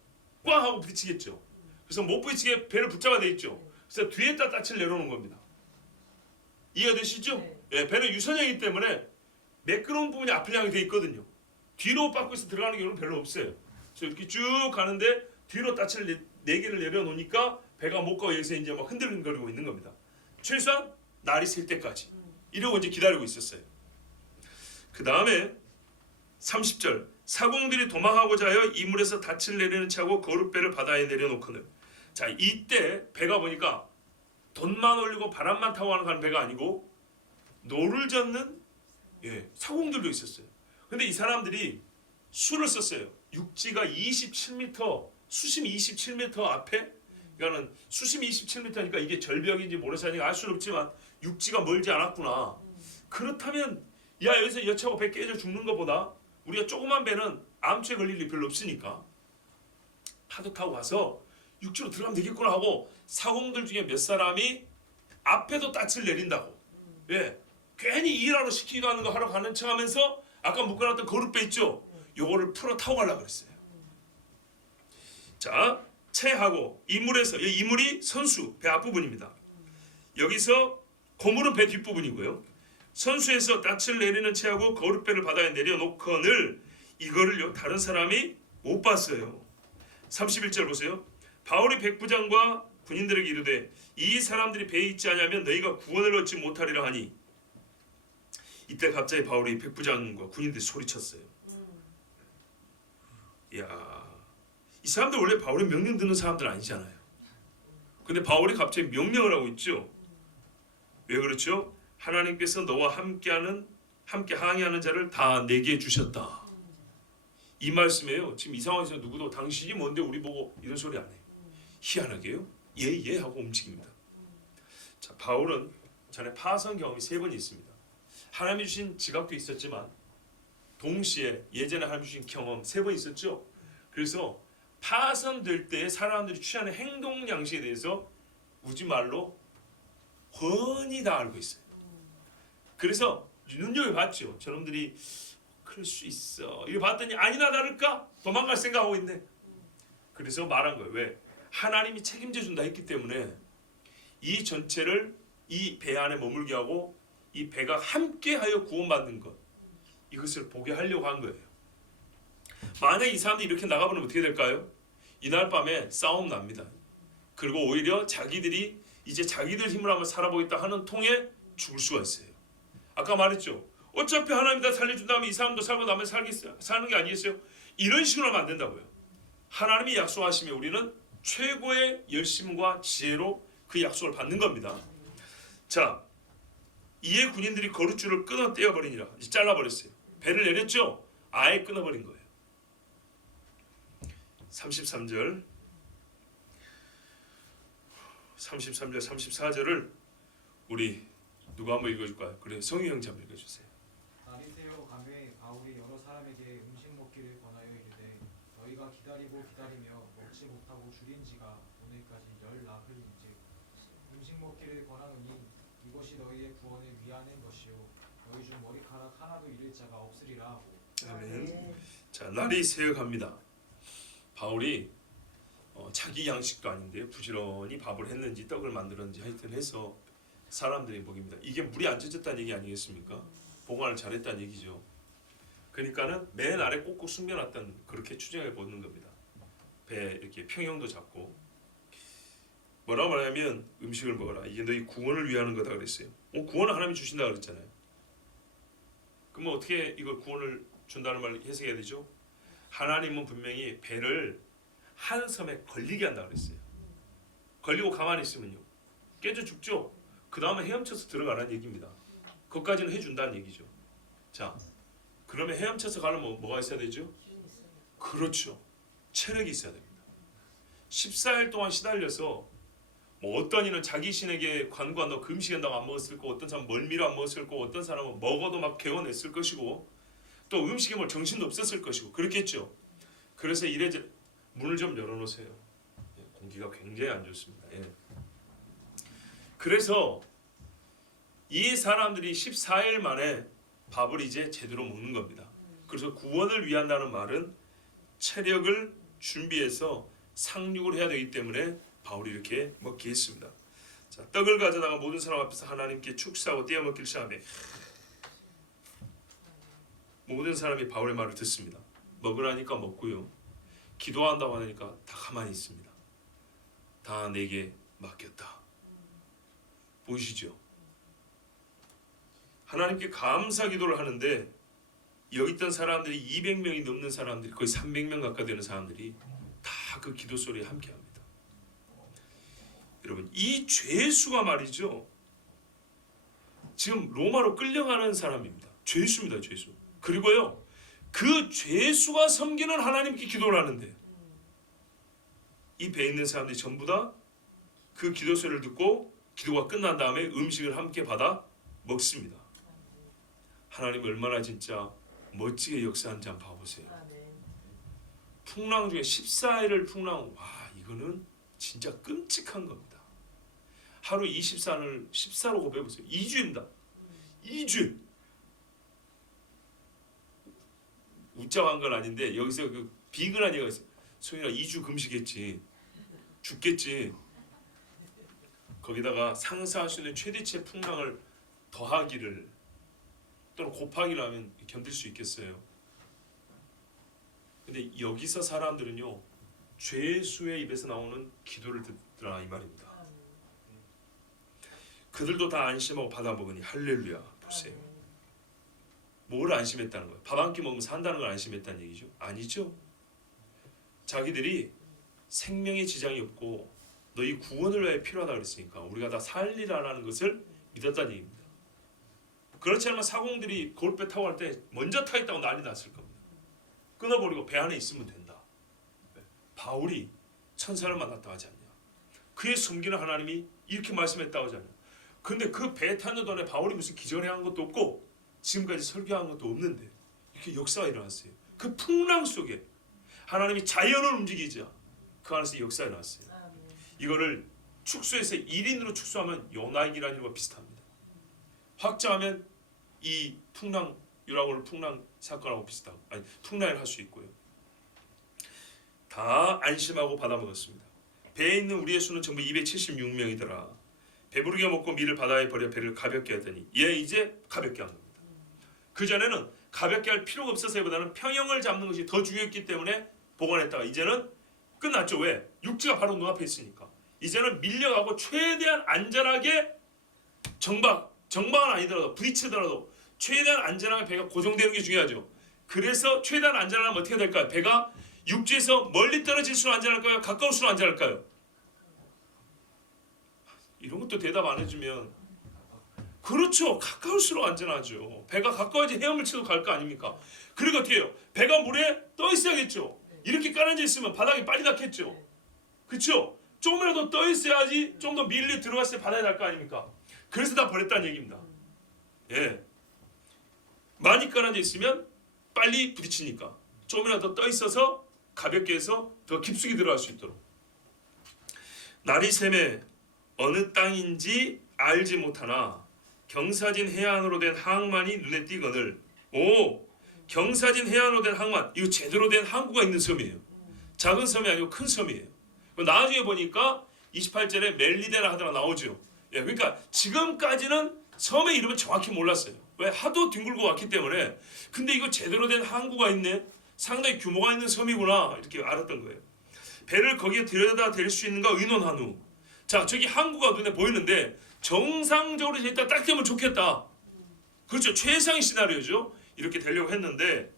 꽝 하고 부딪히겠죠. 그래서 못 부딪히게 배를 붙잡아야 되겠죠. 그래서 뒤에다 닻을 내려놓은 겁니다. 이해되시죠? 예, 배는 유선형이기 때문에 매끄러운 부분이 앞을 향해 되어 있거든요. 뒤로 뻗고 있어 들어가는 경우는 별로 없어요. 그래서 이렇게 쭉 가는데 뒤로 닻을 4개를 내려놓으니까 배가 못 가고 여기서 이제 막 흔들거리고 있는 겁니다. 최소한 날이 셀 때까지 이러고 이제 기다리고 있었어요. 그 다음에 30절 사공들이 도망하고자 하여 이물에서 닻을 내리는 차고 거룻배를 바다에 내려놓거늘. 자, 이때 배가 보니까 돈만 올리고 바람만 타고 가는 배가 아니고 노를 젓는 사공들도 있었어요. 근데 이 사람들이 수를 썼어요. 육지가 27m, 수심이 27m 앞에, 그러니까는 수심이 27m니까 이게 절벽인지 모래산인지 알 수는 없지만 육지가 멀지 않았구나. 그렇다면 야, 여기서 여차고 배 깨져 죽는 것보다 우리가 조그만 배는 암초에 걸릴 일이 별로 없으니까 파도 타고 가서 육지로 들어가면 되겠구나 하고 사공들 중에 몇 사람이 앞에도 닻을 내린다고. 괜히 일하러 시키고 가는 거 하러 가는 척하면서 아까 묶어놨던 거룻배 있죠? 요거를 풀어 타고 가려고 그랬어요. 자, 채하고 이물에서, 이물이 선수 배 앞부분입니다. 여기서 고물은 배 뒷부분이고요. 선수에서 닻을 내리는 채하고 거룻배를 바다에 내려놓거늘 이거를요 다른 사람이 못 봤어요. 31절 보세요. 바울이 백부장과 군인들에게 이르되 이 사람들이 배에 있지 않으면 너희가 구원을 얻지 못하리라 하니 이때 갑자기 바울이 백부장과 군인들이 소리쳤어요. 이야, 이 사람들 원래 바울의 명령 듣는 사람들 아니잖아요. 근데 바울이 갑자기 명령을 하고 있죠. 왜 그렇죠? 하나님께서 너와 함께 항해하는 자를 다 내게 주셨다. 이 말씀이에요. 지금 이 상황에서 누구도 당신이 뭔데 우리 보고 이런 소리 안 해요. 희한하게요. 예 하고 움직입니다. 자, 바울은 전에 파선 경험이 3번 있습니다. 하나님이 주신 지각도 있었지만 동시에 예전에 하나님이 주신 경험 3번 있었죠. 그래서 파선될 때 사람들이 취하는 행동 양식에 대해서 우리말로 훤히 다 알고 있어요. 그래서 눈여겨봤죠. 저놈들이 그럴 수 있어. 이거 봤더니 아니나 다를까 도망갈 생각하고 있네. 그래서 말한 거예요. 왜? 하나님이 책임져 준다 했기 때문에 이 전체를 이 배 안에 머물게 하고 이 배가 함께하여 구원받는 것, 이것을 보게 하려고 한 거예요. 만약 이 사람들이 이렇게 나가버리면 어떻게 될까요? 이날 밤에 싸움 납니다. 그리고 오히려 자기들이 이제 자기들 힘을 한번 살아보겠다 하는 통에 죽을 수가 있어요. 아까 말했죠. 어차피 하나님이 다 살려준다면 이 사람도 살고 나면 사는 게 아니겠어요? 이런 식으로 하면 안 된다고요. 하나님이 약속하시면 우리는 최고의 열심과 지혜로 그 약속을 받는 겁니다. 자, 이에 군인들이 거룻줄을 끊어 떼어버리니라. 잘라버렸어요. 배를 내렸죠? 아예 끊어버린 거예요. 33절 34절을 우리 누가 한번 읽어줄까요? 그래, 성희 형제 한번 읽어주세요. 나리세오 감에 바울이 여러 사람에게 음식 먹기를 권하여 이르되 너희가 기다리고 기다리며 먹지 못하고 줄인 지가 오늘까지 열 나흘인즉 음식 먹기를 권하노니 이것이 너희의 구원을 위하는 것이요 너희 중 머리카락 하나도 잃을 자가 없으리라 하고. 아멘. 자, 날이 새어갑니다. 바울이 자기 양식도 아닌데 부지런히 밥을 했는지 떡을 만들었는지 하여튼 해서 사람들이 먹입니다. 이게 물이 안 젖었다는 얘기 아니겠습니까? 보관을 잘했다는 얘기죠. 그러니까는 맨 아래 꼭꼭 숨겨놨던, 그렇게 추정해 보는 겁니다. 배 이렇게 평형도 잡고 뭐라고 말하냐면 음식을 먹어라. 이게 너희 구원을 위하는 거다 그랬어요. 구원을 하나님이 주신다 그랬잖아요. 그럼 어떻게 이걸 구원을 준다는 말 해석해야 되죠? 하나님은 분명히 배를 한 섬에 걸리게 한다 그랬어요. 걸리고 가만히 있으면요 깨져 죽죠. 그 다음에 헤엄쳐서 들어가라는 얘기입니다. 그것까지는 해준다는 얘기죠. 자, 그러면 헤엄쳐서 가려면 뭐가 있어야 되죠? 그렇죠. 체력이 있어야 됩니다. 14일 동안 시달려서 뭐 어떤 이는 자기 신에게 관구한 너 금식한다고 안 먹었을 거고, 어떤 사람은 멀미로 안 먹었을 거고, 어떤 사람은 먹어도 막 개워냈을 것이고, 또 음식에 뭐 정신도 없었을 것이고 그렇겠죠. 그래서 이래저 문을 좀 열어놓으세요. 공기가 굉장히 안 좋습니다. 그래서 이 사람들이 14일 만에 밥을 이제 제대로 먹는 겁니다. 그래서 구원을 위한다는 말은 체력을 준비해서 상륙을 해야 되기 때문에 바울이 이렇게 먹게 했습니다. 자, 떡을 가져다가 모든 사람 앞에서 하나님께 축사하고 떼어 먹기를 시작하며 모든 사람이 바울의 말을 듣습니다. 먹으라니까 먹고요. 기도한다고 하니까 다 가만히 있습니다. 다 내게 맡겼다. 보이시죠? 하나님께 감사 기도를 하는데 여기 있던 사람들이 200명이 넘는 사람들이, 거의 300명 가까이 되는 사람들이 다 그 기도 소리에 함께합니다. 여러분, 이 죄수가 말이죠, 지금 로마로 끌려가는 사람입니다. 죄수입니다. 죄수. 그리고요, 그 죄수가 섬기는 하나님께 기도를 하는데 이 배에 있는 사람들이 전부 다 그 기도 소리를 듣고 기도가 끝난 다음에 음식을 함께 받아 먹습니다. 하나님 얼마나 진짜 멋지게 역사하는지 한번 봐보세요. 풍랑 중에 14일을 풍랑, 와, 이거는 진짜 끔찍한 겁니다. 하루 24를 14로 곱해보세요. 2주입니다. 2주. 웃자고 한 건 아닌데 여기서 그 비근한 얘기가 있어요. 소연아 2주 금식했지. 죽겠지. 거기다가 상상할 수 있는 최대치의 풍랑을 더하기를 또는 곱하기를 하면 견딜 수 있겠어요. 근데 여기서 사람들은요, 죄수의 입에서 나오는 기도를 듣더라 이 말입니다. 그들도 다 안심하고 받아 먹으니 할렐루야. 보세요. 뭘 안심했다는 거예요? 밥 한 끼 먹으면 산다는 걸 안심했다는 얘기죠? 아니죠. 자기들이 생명에 지장이 없고 너희 구원을 위해 필요하다 그랬으니까 우리가 다 살리라는 것을 믿었다는 얘기입니다. 그렇지 않으면 사공들이 골배 타고 갈 때 먼저 타겠다고 난리 났을 겁니다. 끊어버리고 배 안에 있으면 된다. 바울이 천사를 만났다고 하지 않냐. 그의 섬기는 하나님이 이렇게 말씀했다고 하지 않냐. 근데 그 배 타는 동안에 바울이 무슨 기절해 한 것도 없고 지금까지 설교한 것도 없는데 이렇게 역사가 일어났어요. 그 풍랑 속에 하나님이 자연을 움직이자 그 안에서 역사가 일어났어요. 이거를 축소해서 1인으로 축소하면 요나기라는 일과 비슷합니다. 확장하면 이 풍랑 유라굴 풍랑 사건하고 비슷하고 아니 풍랑을 할 수 있고요. 다 안심하고 받아먹었습니다. 배에 있는 우리의 수는 전부 276명이더라. 배부르게 먹고 밀을 바다에 버려 배를 가볍게 하더니 얘 이제 가볍게 한 겁니다. 그 전에는 가볍게 할 필요가 없어서보다는 평형을 잡는 것이 더 중요했기 때문에 보관했다가 이제는 끝났죠. 왜? 육지가 바로 눈앞에 있으니까. 이제는 밀려가고 최대한 안전하게 정박은 아니더라도 부딪히더라도 최대한 안전하게 배가 고정되는 게 중요하죠. 그래서 최대한 안전하면 어떻게 될까요? 배가 육지에서 멀리 떨어질수록 안전할까요? 가까울수록 안전할까요? 이런 것도 대답 안 해주면 그렇죠. 가까울수록 안전하죠. 배가 가까워야지 헤엄을 치고 갈 거 아닙니까? 그리고 어떻게 해요? 배가 물에 떠 있어야겠죠. 이렇게 깔아져 있으면 바닥이 빨리 닿겠죠. 그렇죠? 조금이라도 떠 있어야지 좀 더 밀리 들어갔을 때 바다에 닿을 거 아닙니까? 그래서 다 버렸다는 얘기입니다. 예. 많이 깔아져 있으면 빨리 부딪히니까 조금이라도 떠 있어서 가볍게 해서 더 깊숙이 들어갈 수 있도록. 날이 새매 어느 땅인지 알지 못하나 경사진 해안으로 된 항만이 눈에 띄거늘. 오, 경사진 해안으로 된 항만, 이거 제대로 된 항구가 있는 섬이에요. 작은 섬이 아니고 큰 섬이에요. 나중에 보니까 28절에 멜리데라 하더라 나오죠. 예, 그러니까 지금까지는 섬의 이름을 정확히 몰랐어요. 왜? 하도 뒹굴고 왔기 때문에. 근데 이거 제대로 된 항구가 있네. 상당히 규모가 있는 섬이구나 이렇게 알았던 거예요. 배를 거기에 들여다 댈 수 있는가 의논한 후, 자 저기 항구가 눈에 보이는데 정상적으로 일단 딱 되면 좋겠다. 그렇죠. 최상의 시나리오죠. 이렇게 되려고 했는데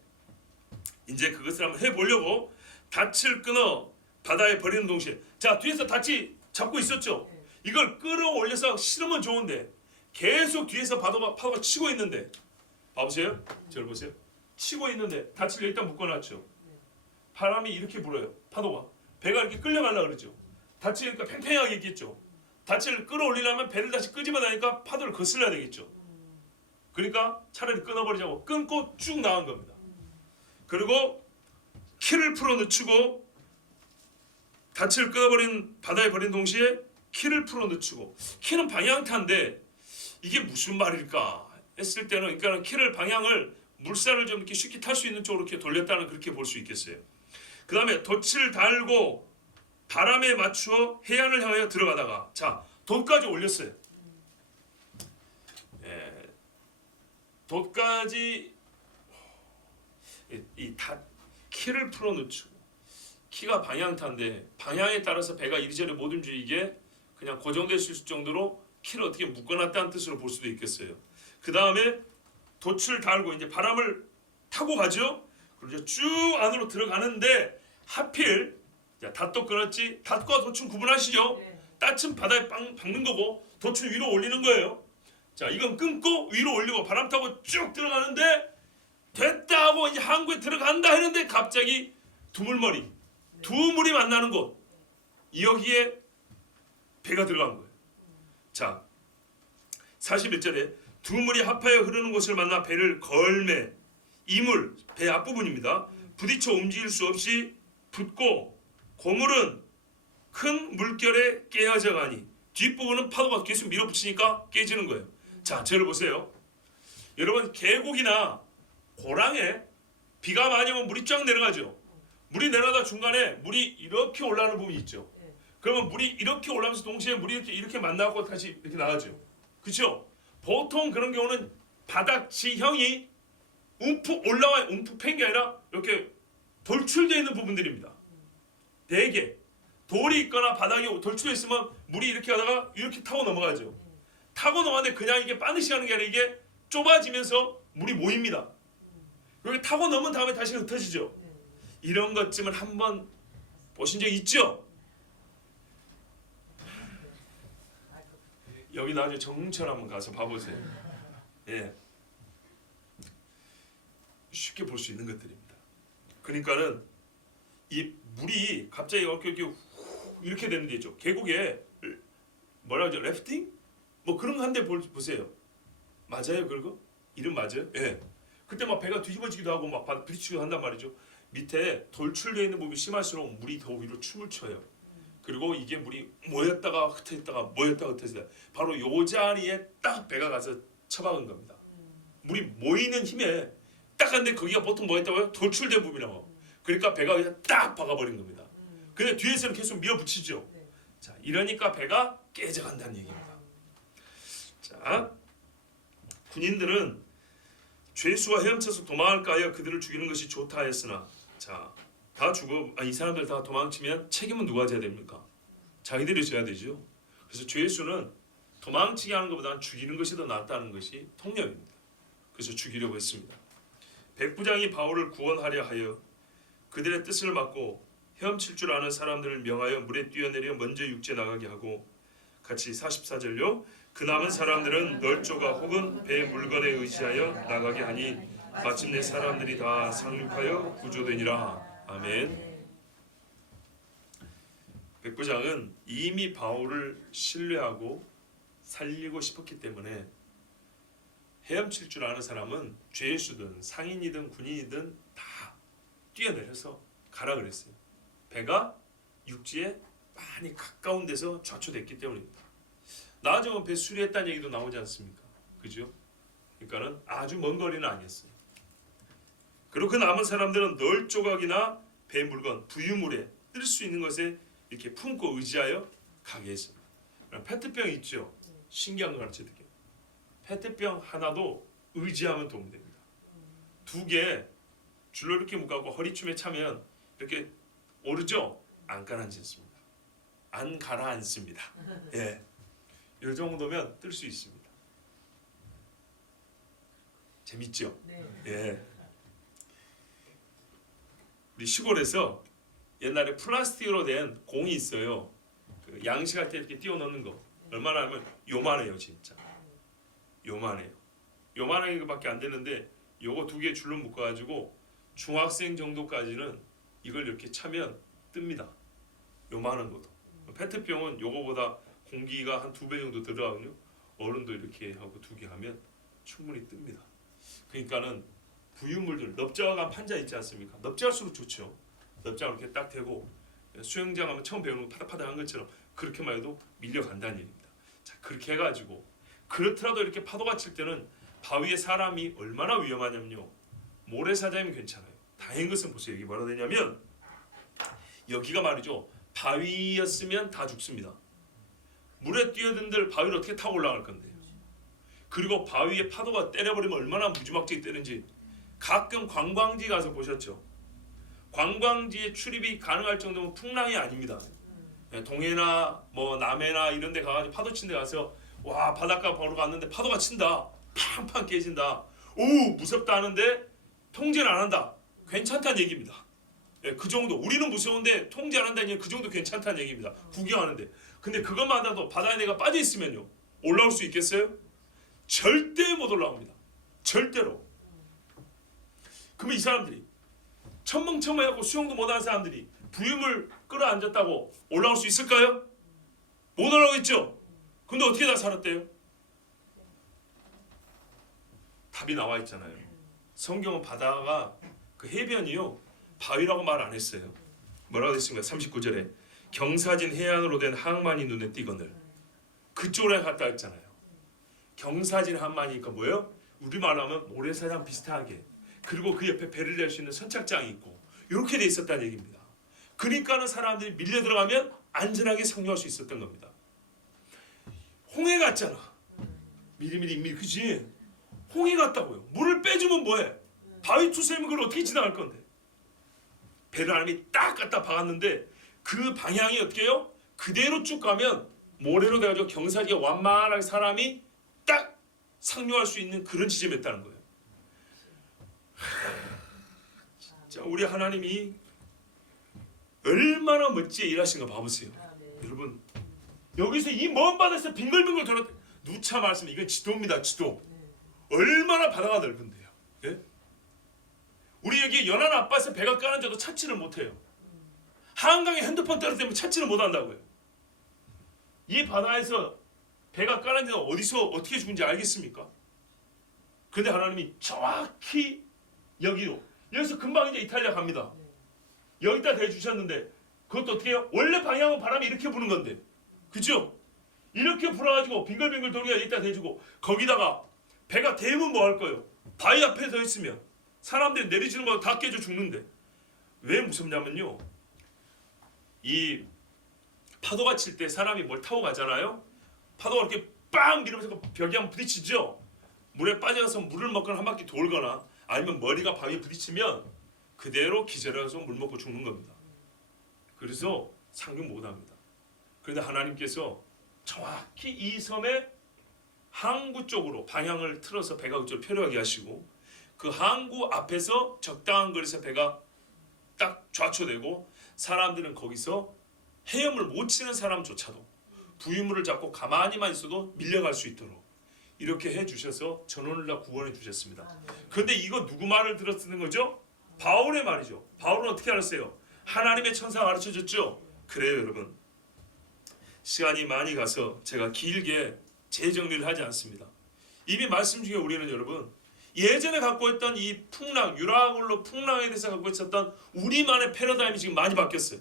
이제 그것을 한번 해보려고 닻을 끊어 바다에 버리는 동시에, 자 뒤에서 닻이 잡고 있었죠. 이걸 끌어올려서 실으면 좋은데 계속 뒤에서 파도가 치고 있는데, 봐보세요. 저를 보세요. 치고 있는데 닻을 일단 묶어놨죠. 바람이 이렇게 불어요. 파도가 배가 이렇게 끌려가려고 그러죠. 닻이 그러니까 팽팽하게 있겠죠. 닻을 끌어올리려면 배를 다시 끄집어 내니까 파도를 거슬러야 되겠죠. 그러니까 차라리 끊어버리자고 끊고 쭉 나간 겁니다. 그리고 키를 풀어 늦추고 닻을 끊어버린 바다에 버린 동시에 키를 풀어 늦추고, 키는 방향타인데 이게 무슨 말일까 했을 때는, 그러니까 키를 방향을 물살을 좀 이렇게 쉽게 탈 수 있는 쪽으로 이렇게 돌렸다는, 그렇게 볼 수 있겠어요. 그 다음에 돛을 달고 바람에 맞추어 해안을 향하여 들어가다가, 자 돛까지 올렸어요. 예, 돛까지 키를 풀어 늦추고, 키가 방향타인데 방향에 따라서 배가 이리저리 못 움직이게 그냥 고정될 수 있을 정도로 키를 어떻게 묶어놨다는 뜻으로 볼 수도 있겠어요. 그 다음에 돛을 달고 이제 바람을 타고 가죠. 그리고 쭉 안으로 들어가는데 하필, 자, 닷도 끊었지. 닷과 돛은 구분하시죠. 닷은 바다에 박는 거고 돛은 위로 올리는 거예요. 자, 이건 끊고 위로 올리고 바람 타고 쭉 들어가는데 됐다 하고 이제 항구에 들어간다 했는데 갑자기 두물머리, 두 물이 만나는 곳, 여기에 배가 들어간 거예요. 자, 41절에 두 물이 합하여 흐르는 곳을 만나 배를 걸매, 이물, 배 앞부분입니다. 부딪혀 움직일 수 없이 붙고 고물은 큰 물결에 깨어져 가니 뒷부분은 파도가 계속 밀어붙이니까 깨지는 거예요. 자, 저를 보세요. 여러분 계곡이나 고랑에 비가 많이 오면 물이 쫙 내려가죠. 물이 내려가다 중간에 물이 이렇게 올라오는 부분이 있죠. 그러면 물이 이렇게 올라오면서 동시에 물이 이렇게 만나고 다시 이렇게 나가죠. 그렇죠? 보통 그런 경우는 바닥 지형이 움푹 올라와, 움푹 팬 게 아니라 이렇게 돌출되어 있는 부분들입니다. 대개 돌이 있거나 바닥이 돌출되어 있으면 물이 이렇게 가다가 이렇게 타고 넘어가죠. 타고 넘어가는데 그냥 이게 빠듯이 가는 게 아니라 이게 좁아지면서 물이 모입니다. 여기 타고 넘은 다음에 다시 흩어지죠. 이런 것쯤은 한번 보신 적 있죠? 여기 나중에 정릉천 한번 가서 봐보세요. 예, 쉽게 볼 수 있는 것들입니다. 그러니까는 이 물이 갑자기 이렇게 되는 데 있죠. 계곡에 뭐라 그러죠? 래프팅? 뭐 그런 거 한 대 보세요. 맞아요, 그거? 이름 맞아요? 예. 그때 막 배가 뒤집어지기도 하고 막 부딪히기도 한단 말이죠. 밑에 돌출되어 있는 부분이 심할수록 물이 더 위로 춤을 춰요. 그리고 이게 물이 모였다가 흩어졌다가 모였다가 흩어졌다. 바로 요 자리에 딱 배가 가서 처박은 겁니다. 물이 모이는 힘에 딱 한데 거기가 보통 뭐였다고요? 돌출된 부분이라고. 그러니까 배가 그냥 딱 박아버린 겁니다. 근데 뒤에서는 계속 밀어붙이죠. 자, 이러니까 배가 깨져간다는 얘기입니다. 자, 군인들은 죄수가 헤엄쳐서 도망할까 하여 그들을 죽이는 것이 좋다 했으나, 자, 이 사람들 다 도망치면 책임은 누가 져야 됩니까? 자기들이 져야 되죠. 그래서 죄수는 도망치게 하는 것보다는 죽이는 것이 더 낫다는 것이 통념입니다. 그래서 죽이려고 했습니다. 백부장이 바울을 구원하려 하여 그들의 뜻을 막고 헤엄칠 줄 아는 사람들을 명하여 물에 뛰어내려 먼저 육지에 나가게 하고, 같이 44절요. 그 남은 사람들은 널조가 혹은 배 물건에 의지하여 나가게 하니 마침내 사람들이 다 상륙하여 구조되니라. 아멘. 백부장은 이미 바울을 신뢰하고 살리고 싶었기 때문에 헤엄칠 줄 아는 사람은 죄수든 상인이든 군인이든 다 뛰어내려서 가라 그랬어요. 배가 육지에 많이 가까운 데서 좌초됐기 때문입니다. 나중에 배 수리했다는 얘기도 나오지 않습니까? 그죠? 그러니까는 아주 먼 거리는 아니었어요. 그리고 그 남은 사람들은 널 조각이나 배 물건, 부유물에 뜰 수 있는 것에 이렇게 품고 의지하여 가게 했습니다. 페트병 있죠? 신기한 거 가르쳐 드릴게요. 페트병 하나도 의지하면 도움이 됩니다. 두 개 줄로 이렇게 묶어갖고 허리춤에 차면 이렇게 오르죠? 안 가라앉습니다. 안 가라앉습니다. 예, 이 정도면 뜰 수 있습니다. 재밌죠? 네. 예. 우리 시골에서 옛날에 플라스틱으로 된 공이 있어요. 그 양식할 때 이렇게 띄워 넣는 거. 얼마나 하면 요만해요, 진짜. 요만해요. 요만하게밖에 안 되는데 요거 두 개 줄로 묶어가지고 중학생 정도까지는 이걸 이렇게 차면 뜹니다. 요만한 것도. 페트병은 요거보다 공기가 한 2배 정도 들어가거든요. 어른도 이렇게 하고 두 개 하면 충분히 뜹니다. 그러니까는 부유물들, 넙자가 판자 있지 않습니까? 넙자할수록 좋죠. 넙자가 이렇게 딱 대고 수영장 하면 처음 배우는 거 파닥파닥한 것처럼 그렇게만 해도 밀려간다는 얘기입니다. 자, 그렇게 해가지고 그렇더라도 이렇게 파도가 칠 때는 바위에 사람이 얼마나 위험하냐면요. 모래사장이면 괜찮아요. 다행인 것은 보세요. 여기 뭐라 되냐면 여기가 말이죠. 바위였으면 다 죽습니다. 물에 뛰어든들 바위를 어떻게 타고 올라갈 건데요. 그리고 바위에 파도가 때려버리면 얼마나 무지막지게 뜨는지 가끔 관광지 가서 보셨죠? 관광지에 출입이 가능할 정도면 풍랑이 아닙니다. 동해나 뭐 남해나 이런 데 가가지고 파도 친 데 가서 와 바닷가 보러 갔는데 파도가 친다. 팡팡 깨진다. 오 무섭다 하는데 통제를 안 한다. 괜찮다는 얘기입니다. 예, 그 정도. 우리는 무서운데 통제 안 한다는 얘기는 그 정도 괜찮다는 얘기입니다. 구경하는데. 근데 그것마다도 바다에 내가 빠져 있으면요. 올라올 수 있겠어요? 절대 못 올라옵니다. 절대로. 그러면 이 사람들이 천멍천멍하고 수영도 못하는 사람들이 부유물 끌어안졌다고 올라올 수 있을까요? 못 올라오겠죠? 근데 어떻게 다 살았대요? 답이 나와 있잖아요. 성경은 바다가 그 해변이요 바위라고 말 안 했어요. 뭐라고 했습니까? 39절에 경사진 해안으로 된 항만이 눈에 띄거늘. 그쪽으로 갔다 했잖아요. 경사진 항만이니까 뭐예요? 우리말로 하면 모래사장 비슷하게. 그리고 그 옆에 배를 낼 수 있는 선착장이 있고 이렇게 돼 있었다는 얘기입니다. 그러니까는 사람들이 밀려 들어가면 안전하게 상륙할 수 있었던 겁니다. 홍해 같잖아. 미리미리 그지? 홍해 같다고요. 물을 빼주면 뭐해? 바위 투세면 그걸 어떻게 지나갈 건데? 배를 하나님이 딱 갖다 박았는데 그 방향이 어떻게 해요? 그대로 쭉 가면 모래로 돼가지고 경사지가 완만하게 사람이 딱 상륙할 수 있는 그런 지점이었다는 거예요. 자, 우리 하나님이 얼마나 멋지게 일하신가 봐보세요. 여러분, 여기서 이 먼 바다에서 빙글빙글 돌아 누차 말씀, 이건 지도입니다. 지도. 얼마나 바다가 넓은데요. 예? 우리 여기 연안 앞바다에서 배가 까는데도 찾지를 못해요. 한강에 핸드폰 떨어뜨리면 찾지를 못한다고요. 이 바다에서 배가 까는데도 어디서 어떻게 죽은지 알겠습니까? 근데 하나님이 정확히 여기서 금방 이제 이탈리아 갑니다. 여기다 대주셨는데 그것도 어떻게 해요? 원래 방향은 바람이 이렇게 부는 건데, 그죠? 이렇게 불어가지고 빙글빙글 돌기가 여기다 대주고, 거기다가 배가 대면 뭐 할 거예요? 바위 앞에 서 있으면 사람들이 내리지는 것도 다 깨져 죽는데, 왜 무섭냐면요, 이 파도가 칠 때 사람이 뭘 타고 가잖아요. 파도가 이렇게 빵 밀으면서 벽에 한번 부딪히죠. 물에 빠져서 물을 먹거나 한 바퀴 돌거나 아니면 머리가 바위에 부딪히면 그대로 기절해서 물 먹고 죽는 겁니다. 그래서 상륙 못합니다. 그런데 하나님께서 정확히 이 섬의 항구 쪽으로 방향을 틀어서 배가 그쪽으로 표류하게 하시고, 그 항구 앞에서 적당한 거리에서 배가 딱 좌초되고, 사람들은 거기서 헤엄을 못 치는 사람조차도 부유물을 잡고 가만히만 있어도 밀려갈 수 있도록 이렇게 해주셔서 전원을 다 구원해 주셨습니다. 그런데 이거 누구 말을 들어 쓰는 거죠? 바울의 말이죠. 바울은 어떻게 알았어요? 하나님의 천사가 가르쳐줬죠. 그래요, 여러분. 시간이 많이 가서 제가 길게 재정리를 하지 않습니다. 이미 말씀 중에 우리는 여러분, 예전에 갖고 있던 이 풍랑, 유라굴로 풍랑에 대해서 갖고 있었던 우리만의 패러다임이 지금 많이 바뀌었어요.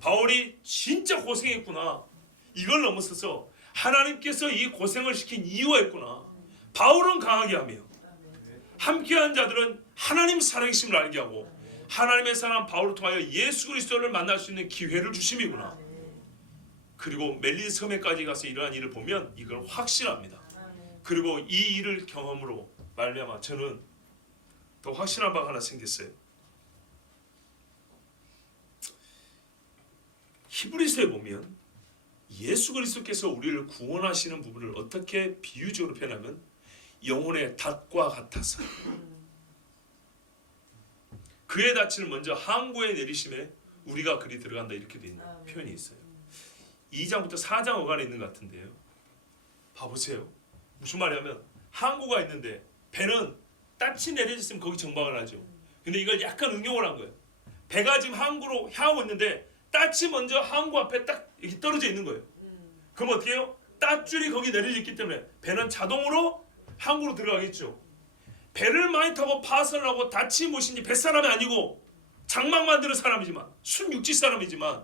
바울이 진짜 고생했구나, 이걸 넘어서서 하나님께서 이 고생을 시킨 이유가 있구나. 바울은 강하게 하며 함께한 자들은 하나님 살아계심을 알게 하고, 하나님의 사람 바울을 통하여 예수 그리스도를 만날 수 있는 기회를 주심이구나. 그리고 멜리 섬에까지 가서 이러한 일을 보면 이걸 확신합니다. 그리고 이 일을 경험으로 말미암아 저는 더 확신한 바가 하나 생겼어요. 히브리서에 보면 예수 그리스도께서 우리를 구원하시는 부분을 어떻게 비유적으로 표현하면 영혼의 닷과 같아서, 그의 닻을 먼저 항구에 내리심에 우리가 그리 들어간다, 이렇게 되어 있는 표현이 있어요. 2장부터 4장 어간에 있는 것 같은데요. 봐보세요. 무슨 말이냐면 항구가 있는데 배는 닻이 내려졌으면 거기 정박을 하죠. 근데 이걸 약간 응용을 한 거예요. 배가 지금 항구로 향하고 있는데 닻이 먼저 항구 앞에 딱 이렇게 떨어져 있는 거예요. 그럼 어떻게 해요? 땄줄이 거기 내려져 있기 때문에 배는 자동으로 항구로 들어가겠죠. 배를 많이 타고 파선을 하고 닻이 무엇인지 뱃사람이 아니고 장막 만드는 사람이지만, 순육지 사람이지만,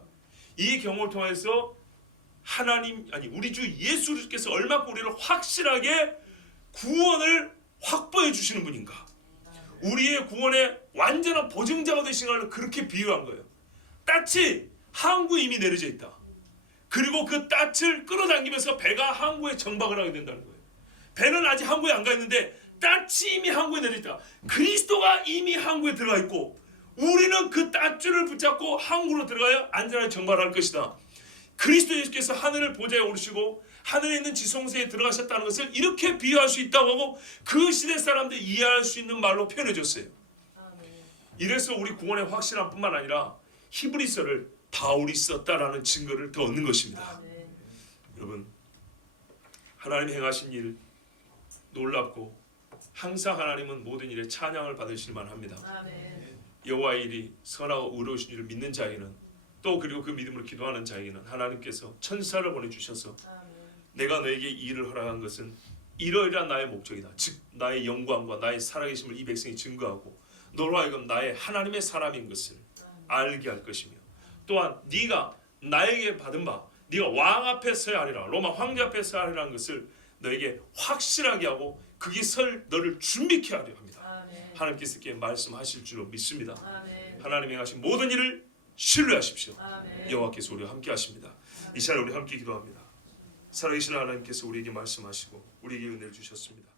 이 경험을 통해서 하나님, 아니 우리 주 예수 그리스도께서 얼마큼 우리를 확실하게 구원을 확보해 주시는 분인가, 우리의 구원의 완전한 보증자가 되신 걸 그렇게 비유한 거예요. 닻이 항구에 이미 내려져 있다. 그리고 그 닻을 끌어당기면서 배가 항구에 정박을 하게 된다는 거예요. 배는 아직 항구에 안 가 있는데 닻이 이미 항구에 내려 있다. 그리스도가 이미 항구에 들어가 있고, 우리는 그 땄줄을 붙잡고 항구로 들어가야 안전하게 정박할 것이다. 그리스도 예수께서 하늘을 보좌에 오르시고 하늘에 있는 지성소에 들어가셨다는 것을 이렇게 비유할 수 있다고 하고, 그 시대 사람들이 이해할 수 있는 말로 표현해 줬어요. 이래서 우리 구원의 확실함 뿐만 아니라 히브리서를 바울이 썼다라는 증거를 더 얻는 것입니다. 여러분, 하나님이 행하신 일 놀랍고, 항상 하나님은 모든 일에 찬양을 받으실 만합니다. 여호와의 일이 선하고 의로우신 일을 믿는 자에게는, 또 그리고 그 믿음으로 기도하는 자에게는 하나님께서 천사를 보내주셔서 내가 너에게 이 일을 허락한 것은 이러이러한 나의 목적이다. 즉 나의 영광과 나의 살아계심을 이 백성이 증거하고 너로 하여금 나의 하나님의 사람인 것을 알게 할 것이며, 또한 네가 나에게 받은 바 네가 왕 앞에 서야 하리라, 로마 황제 앞에 서야 하리라는 것을 너에게 확실하게 하고 그게 설 너를 준비케 하려 합니다. 하나님께서 이렇게 말씀하실 줄로 믿습니다. 하나님이 하신 모든 일을 신뢰하십시오. 여호와께서 우리와 함께 하십니다. 이 시간에 우리 함께 기도합니다. 살아계신 하나님께서 우리에게 말씀하시고 우리에게 은혜를 주셨습니다.